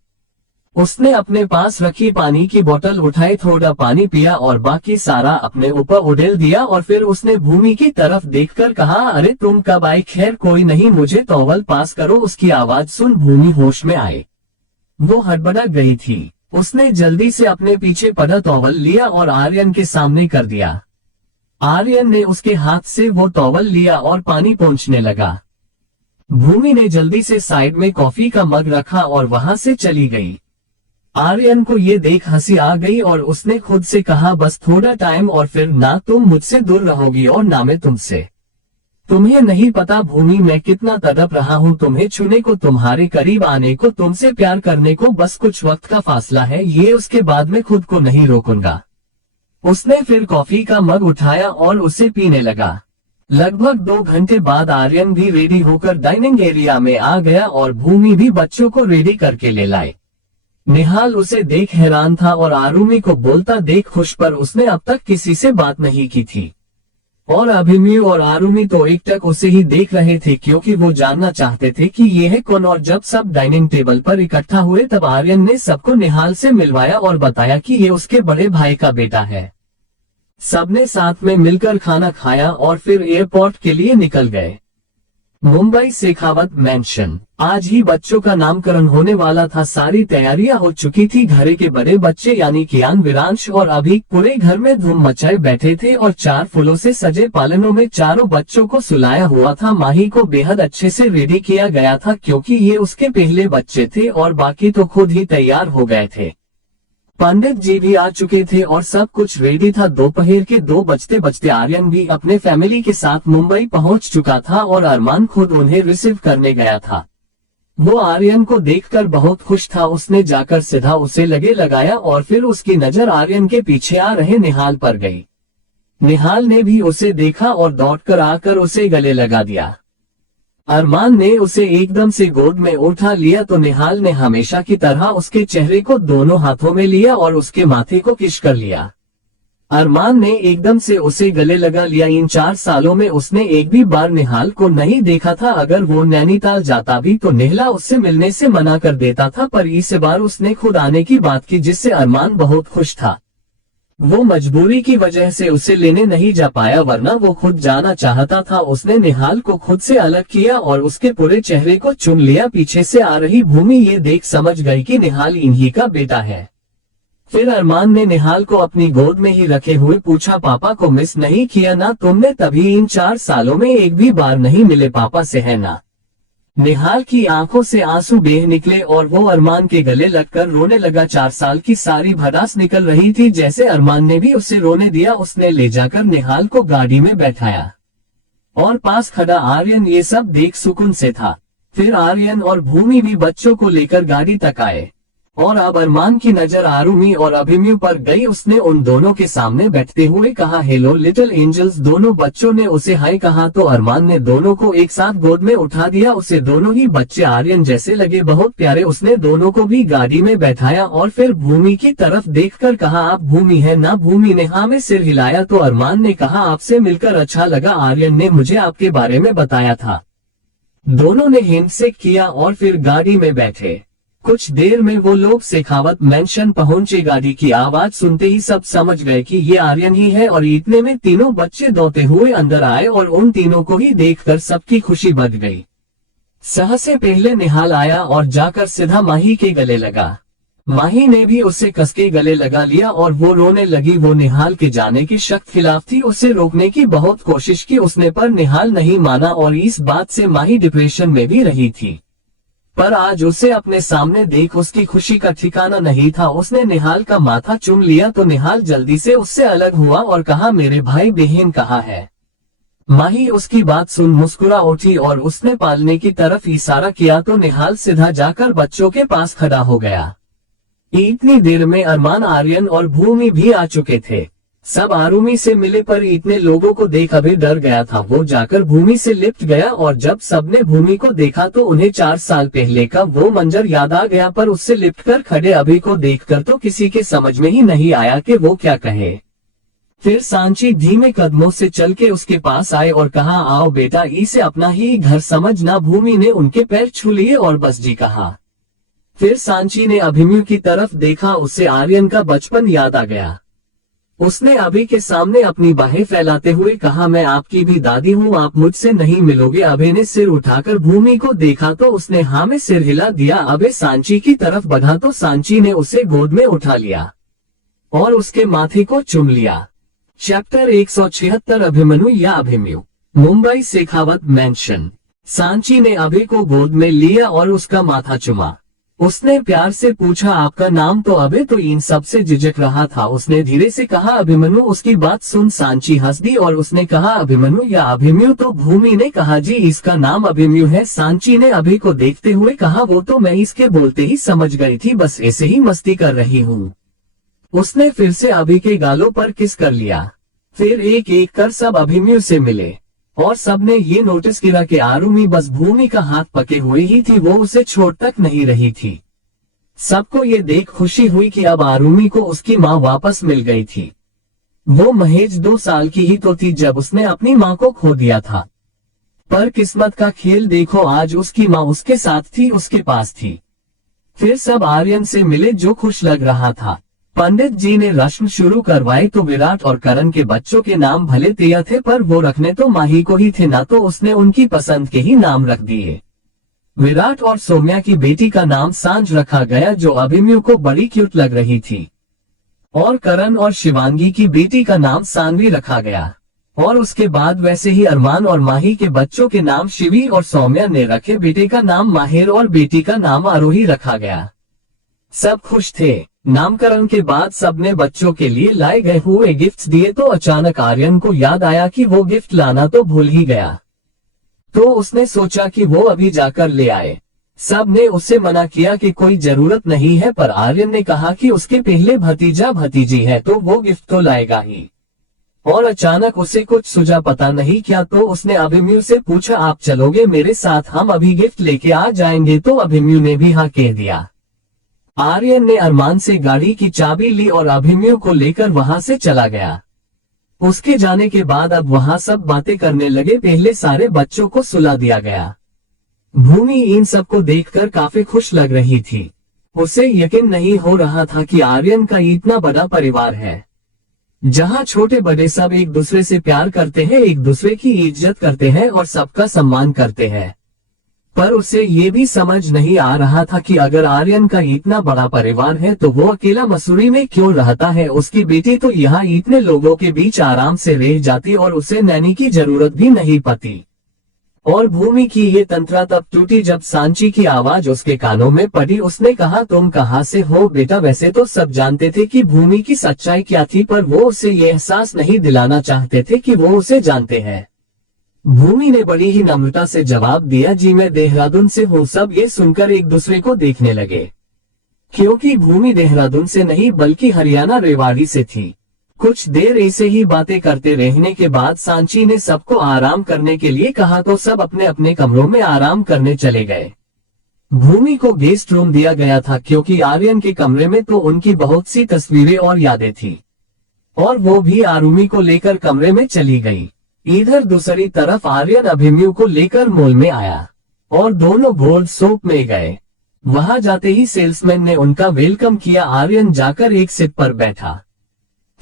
उसने अपने पास रखी पानी की बोतल उठाई, थोड़ा पानी पिया और बाकी सारा अपने ऊपर उड़ेल दिया और फिर उसने भूमि की तरफ देखकर कहा, अरे तुम कब आई? खैर कोई नहीं, मुझे टॉवल पास करो। उसकी आवाज सुन भूमि होश में आए। वो हड़बड़ा गई थी। उसने जल्दी से अपने पीछे पड़ा टॉवल लिया और आर्यन के सामने कर दिया। आर्यन ने उसके हाथ से वो टॉवल लिया और पानी पोंछने लगा। भूमि ने जल्दी से साइड में कॉफी का मग रखा और वहां से चली गई। आर्यन को ये देख हंसी आ गई और उसने खुद से कहा, बस थोड़ा टाइम और फिर ना तुम मुझसे दूर रहोगी और ना मैं तुमसे। तुम्हें नहीं पता भूमि मैं कितना तड़प रहा हूँ तुम्हें छूने को, तुम्हारे करीब आने को, तुमसे प्यार करने को। बस कुछ वक्त का फासला है ये, उसके बाद मैं खुद को नहीं रोकूंगा। उसने फिर कॉफी का मग उठाया और उसे पीने लगा। लगभग 2 घंटे बाद आर्यन भी रेडी होकर डाइनिंग एरिया में आ गया और भूमि भी बच्चों को रेडी करके ले लाए। निहाल उसे देख हैरान था और आरुमि को बोलता देख खुश, पर उसने अब तक किसी से बात नहीं की थी। और अभिमन्यु और आरुमि तो एकटक उसे ही देख रहे थे क्योंकि वो जानना चाहते थे कि ये है कौन। और जब सब डाइनिंग टेबल पर इकट्ठा हुए तब आर्यन ने सबको निहाल से मिलवाया और बताया कि ये उसके बड़े भाई का बेटा है। सबने साथ में मिलकर खाना खाया और फिर एयरपोर्ट के लिए निकल गए। मुंबई शेखावत मैंशन। आज ही बच्चों का नामकरण होने वाला था। सारी तैयारियां हो चुकी थी। घर के बड़े बच्चे यानी कियान, विरांश और अभी पूरे घर में धूम मचाए बैठे थे और 4 फूलों से सजे पालनों में चारों बच्चों को सुलाया हुआ था। माही को बेहद अच्छे से रेडी किया गया था क्योंकि ये उसके पहले बच्चे थे और बाकी तो खुद ही तैयार हो गए थे। पंडित जी भी आ चुके थे और सब कुछ रेडी था। दोपहर के 2 बजते बजते आर्यन भी अपने फैमिली के साथ मुंबई पहुंच चुका था और अरमान खुद उन्हें रिसीव करने गया था। वो आर्यन को देखकर बहुत खुश था। उसने जाकर सीधा उसे लगे लगाया और फिर उसकी नजर आर्यन के पीछे आ रहे निहाल पर गई। निहाल ने भी उसे देखा और दौड़कर आकर उसे गले लगा दिया। अरमान ने उसे एकदम से गोद में उठा लिया तो निहाल ने हमेशा की तरह उसके चेहरे को दोनों हाथों में लिया और उसके माथे को किस कर लिया। अरमान ने एकदम से उसे गले लगा लिया। इन 4 सालों में उसने एक भी बार निहाल को नहीं देखा था। अगर वो नैनीताल जाता भी तो नेहला उससे मिलने से मना कर देता था, पर इस बार उसने खुद आने की बात की जिससे अरमान बहुत खुश था। वो मजबूरी की वजह से उसे लेने नहीं जा पाया, वरना वो खुद जाना चाहता था। उसने निहाल को खुद से अलग किया और उसके पूरे चेहरे को चूम लिया। पीछे से आ रही भूमि ये देख समझ गई कि निहाल इन्हीं का बेटा है। फिर अरमान ने निहाल को अपनी गोद में ही रखे हुए पूछा, पापा को मिस नहीं किया ना तुमने? तभी इन 4 सालों में एक भी बार नहीं मिले पापा से, है ना? निहाल की आंखों से आंसू बह निकले और वो अरमान के गले लगकर रोने लगा। 4 साल की सारी भड़ास निकल रही थी। जैसे अरमान ने भी उसे रोने दिया, उसने ले जाकर निहाल को गाड़ी में बैठाया और पास खड़ा आर्यन ये सब देख सुकून से था। फिर आर्यन और भूमि भी बच्चों को लेकर गाड़ी तक आए और अब अरमान की नजर आरुमि और अभिमन्यु पर गई। उसने उन दोनों के सामने बैठते हुए कहा, हेलो लिटिल एंजल्स। दोनों बच्चों ने उसे हाय कहा तो अरमान ने दोनों को एक साथ गोद में उठा दिया। उसे दोनों ही बच्चे आर्यन जैसे लगे, बहुत प्यारे। उसने दोनों को भी गाड़ी में बैठाया और फिर भूमि की तरफ देखकर कहा, आप भूमि है ना? भूमि ने हाँ में सिर हिलाया तो अरमान ने कहा, आपसे मिलकर अच्छा लगा। आर्यन ने मुझे आपके बारे में बताया था। दोनों ने हैंडशेक किया और फिर गाड़ी में बैठे। कुछ देर में वो लोग शेखावत मैंशन पहुंचे। गाड़ी की आवाज सुनते ही सब समझ गए कि ये आर्यन ही है और इतने में तीनों बच्चे दौड़ते हुए अंदर आए और उन तीनों को ही देखकर सबकी खुशी बढ़ गई। सबसे पहले निहाल आया और जाकर सीधा माही के गले लगा। माही ने भी उसे कसके गले लगा लिया और वो रोने लगी। वो निहाल के जाने की सख्त खिलाफ थी। उसे रोकने की बहुत कोशिश की उसने, पर निहाल नहीं माना और इस बात से माही डिप्रेशन में भी रही थी। पर आज उसे अपने सामने देख उसकी खुशी का ठिकाना नहीं था। उसने निहाल का माथा चूम लिया तो निहाल जल्दी से उससे अलग हुआ और कहा, मेरे भाई बहन कहाँ है? माही उसकी बात सुन मुस्कुरा उठी और उसने पालने की तरफ इशारा किया तो निहाल सीधा जाकर बच्चों के पास खड़ा हो गया। इतनी देर में अरमान, आर्यन और भूमि भी आ चुके थे। सब आरुमी से मिले पर इतने लोगों को देख अभय डर गया था। वो जाकर भूमि से लिपट गया और जब सबने भूमि को देखा तो उन्हें 4 साल पहले का वो मंजर याद आ गया। पर उससे लिपटकर खड़े अभय को देखकर तो किसी के समझ में ही नहीं आया कि वो क्या कहे। फिर सांची धीमे कदमों से चल के उसके पास आए और कहा, आओ बेटा, इसे अपना ही घर समझना। भूमि ने उनके पैर छू लिए और बस जी कहा। फिर सांची ने अभिमन्यु की तरफ देखा। उससे आर्यन का बचपन याद आ गया। उसने अभय के सामने अपनी बाहें फैलाते हुए कहा, मैं आपकी भी दादी हूँ, आप मुझसे नहीं मिलोगे। अभय ने सिर उठाकर भूमि को देखा तो उसने हाँ में सिर हिला दिया। अभय सांची की तरफ बढ़ा तो सांची ने उसे गोद में उठा लिया और उसके माथे को चूम लिया। चैप्टर 176 अभिमन्यु या अभिमन्यु। मुंबई शेखावत मैंशन। सांची ने अभय को गोद में लिया और उसका माथा चुमा। उसने प्यार से पूछा, आपका नाम? तो अभय तो इन सब से झिझक रहा था। उसने धीरे से कहा, अभिमन्यु। उसकी बात सुन सांची हंस दी और उसने कहा, अभिमन्यु या अभिमन्यु? तो भूमि ने कहा, जी इसका नाम अभिमन्यु है। सांची ने अभय को देखते हुए कहा, वो तो मैं इसके बोलते ही समझ गई थी, बस ऐसे ही मस्ती कर रही हूँ। उसने फिर से अभय के गालों पर किस कर लिया। फिर एक एक कर सब अभिमन्यु से मिले और सबने ये नोटिस किया कि आरुमी बस भूमि का हाथ पके हुए ही थी, वो उसे छोड़ तक नहीं रही थी। सबको ये देख खुशी हुई कि अब आरुमी को उसकी माँ वापस मिल गई थी। वो महज 2 साल की ही तो थी जब उसने अपनी माँ को खो दिया था। पर किस्मत का खेल देखो, आज उसकी माँ उसके साथ थी, उसके पास थी। फिर सब आर्यन से मिले जो खुश लग रहा था। पंडित जी ने रस्म शुरू करवाई तो विराट और करण के बच्चों के नाम भले तैयार थे पर वो रखने तो माही को ही थे ना, तो उसने उनकी पसंद के ही नाम रख दिए। विराट और सौम्या की बेटी का नाम सांझ रखा गया जो अभिमन्यु को बड़ी क्यूट लग रही थी, और करण और शिवांगी की बेटी का नाम सानवी रखा गया। और उसके बाद वैसे ही अरमान और माही के बच्चों के नाम शिवी और सौम्या ने रखे। बेटे का नाम माहिर और बेटी का नाम आरोही रखा गया। सब खुश थे। नामकरण के बाद सबने बच्चों के लिए लाए गए हुए गिफ्ट्स दिए तो अचानक आर्यन को याद आया कि वो गिफ्ट लाना तो भूल ही गया। तो उसने सोचा कि वो अभी जाकर ले आए। सब ने उससे मना किया कि कोई जरूरत नहीं है, पर आर्यन ने कहा कि उसके पहले भतीजा भतीजी है तो वो गिफ्ट तो लाएगा ही। और अचानक उसे कुछ सूझा, पता नहीं क्या, तो उसने अभिमन्यु से पूछा, आप चलोगे मेरे साथ? हम अभी गिफ्ट लेके आ जाएंगे। तो अभिमन्यु ने भी हाँ कह दिया। आर्यन ने अरमान से गाड़ी की चाबी ली और अभिमन्यु को लेकर वहां से चला गया। उसके जाने के बाद अब वहां सब बातें करने लगे। पहले सारे बच्चों को सुला दिया गया। भूमि इन सबको देखकर काफी खुश लग रही थी। उसे यकीन नहीं हो रहा था कि आर्यन का इतना बड़ा परिवार है, जहां छोटे बड़े सब एक दूसरे से प्यार करते हैं, एक दूसरे की इज्जत करते हैं और सबका सम्मान करते हैं। पर उसे ये भी समझ नहीं आ रहा था कि अगर आर्यन का इतना बड़ा परिवार है तो वो अकेला मसूरी में क्यों रहता है। उसकी बेटी तो यहाँ इतने लोगों के बीच आराम से रह जाती और उसे नैनी की जरूरत भी नहीं पड़ती। और भूमि की ये तंत्रा तब टूटी जब सांची की आवाज उसके कानों में पड़ी। उसने कहा, तुम कहाँ से हो बेटा? वैसे तो सब जानते थे कि भूमि की सच्चाई क्या थी, पर वो उसे ये एहसास नहीं दिलाना चाहते थे कि वो उसे जानते हैं। भूमि ने बड़ी ही नम्रता से जवाब दिया, जी मैं देहरादून से हूँ। सब ये सुनकर एक दूसरे को देखने लगे, क्योंकि भूमि देहरादून से नहीं बल्कि हरियाणा रेवाड़ी से थी। कुछ देर ऐसे ही बातें करते रहने के बाद सांची ने सबको आराम करने के लिए कहा तो सब अपने अपने कमरों में आराम करने चले गए। भूमि को गेस्ट रूम दिया गया था क्योंकि आर्यन के कमरे में तो उनकी बहुत सी तस्वीरें और यादें थी, और वो भी आरुमी को लेकर कमरे में चली गई। इधर दूसरी तरफ आर्यन अभिमन्यु को लेकर मॉल में आया और दोनों गोल्ड शॉप में गए। वहां जाते ही सेल्समैन ने उनका वेलकम किया। आर्यन जाकर एक सीट पर बैठा।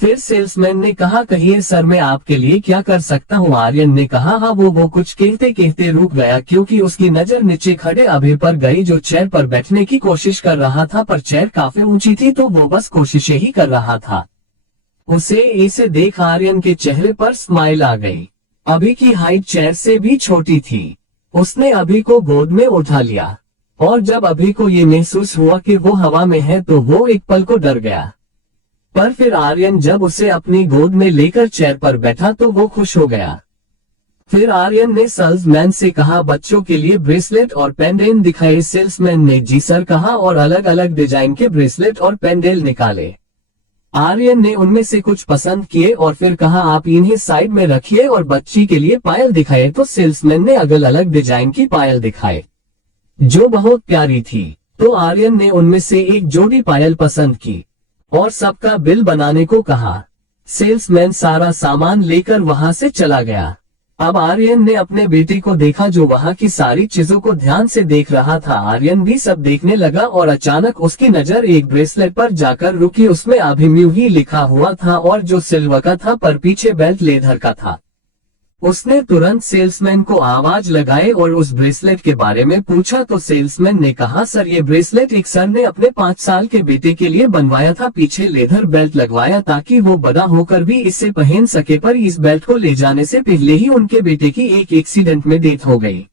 फिर सेल्समैन ने कहा, कहिए सर मैं आपके लिए क्या कर सकता हूँ? आर्यन ने कहा, हाँ। वो कुछ कहते कहते रुक गया क्योंकि उसकी नजर नीचे खड़े अभय पर गई जो चेयर पर बैठने की कोशिश कर रहा था, पर चेयर काफी ऊंची थी तो वो बस कोशिशें ही कर रहा था। उसे इसे देख आर्यन के चेहरे पर स्माइल आ गई। अभी की हाइट चेयर से भी छोटी थी। उसने अभी को गोद में उठा लिया और जब अभी को ये महसूस हुआ कि वो हवा में है तो वो एक पल को डर गया। पर फिर आर्यन जब उसे अपनी गोद में लेकर चेयर पर बैठा तो वो खुश हो गया। फिर आर्यन ने सेल्समैन से कहा, बच्चों के लिए ब्रेसलेट और पेंडेंट दिखाए। सेल्समैन ने जी सर कहा और अलग अलग डिजाइन के ब्रेसलेट और पेंडेंट निकाले। आर्यन ने उनमें से कुछ पसंद किए और फिर कहा आप इन्हें साइड में रखिए और बच्ची के लिए पायल दिखाए। तो सेल्समैन ने अलग अलग डिजाइन की पायल दिखाए जो बहुत प्यारी थी। तो आर्यन ने उनमें से एक जोड़ी पायल पसंद की और सबका बिल बनाने को कहा। सेल्समैन सारा सामान लेकर वहां से चला गया। अब आर्यन ने अपने बेटे को देखा जो वहां की सारी चीजों को ध्यान से देख रहा था। आर्यन भी सब देखने लगा और अचानक उसकी नजर एक ब्रेसलेट पर जाकर रुकी। उसमें अभिमन्यु ही लिखा हुआ था और जो सिल्वर का था पर पीछे बेल्ट लेदर का था। उसने तुरंत सेल्समैन को आवाज लगाई और उस ब्रेसलेट के बारे में पूछा। तो सेल्समैन ने कहा सर ये ब्रेसलेट एक सर ने अपने 5 साल के बेटे के लिए बनवाया था। पीछे लेदर बेल्ट लगवाया ताकि वो बड़ा होकर भी इसे पहन सके, पर इस बेल्ट को ले जाने से पहले ही उनके बेटे की एक एक्सीडेंट में डेथ हो गई।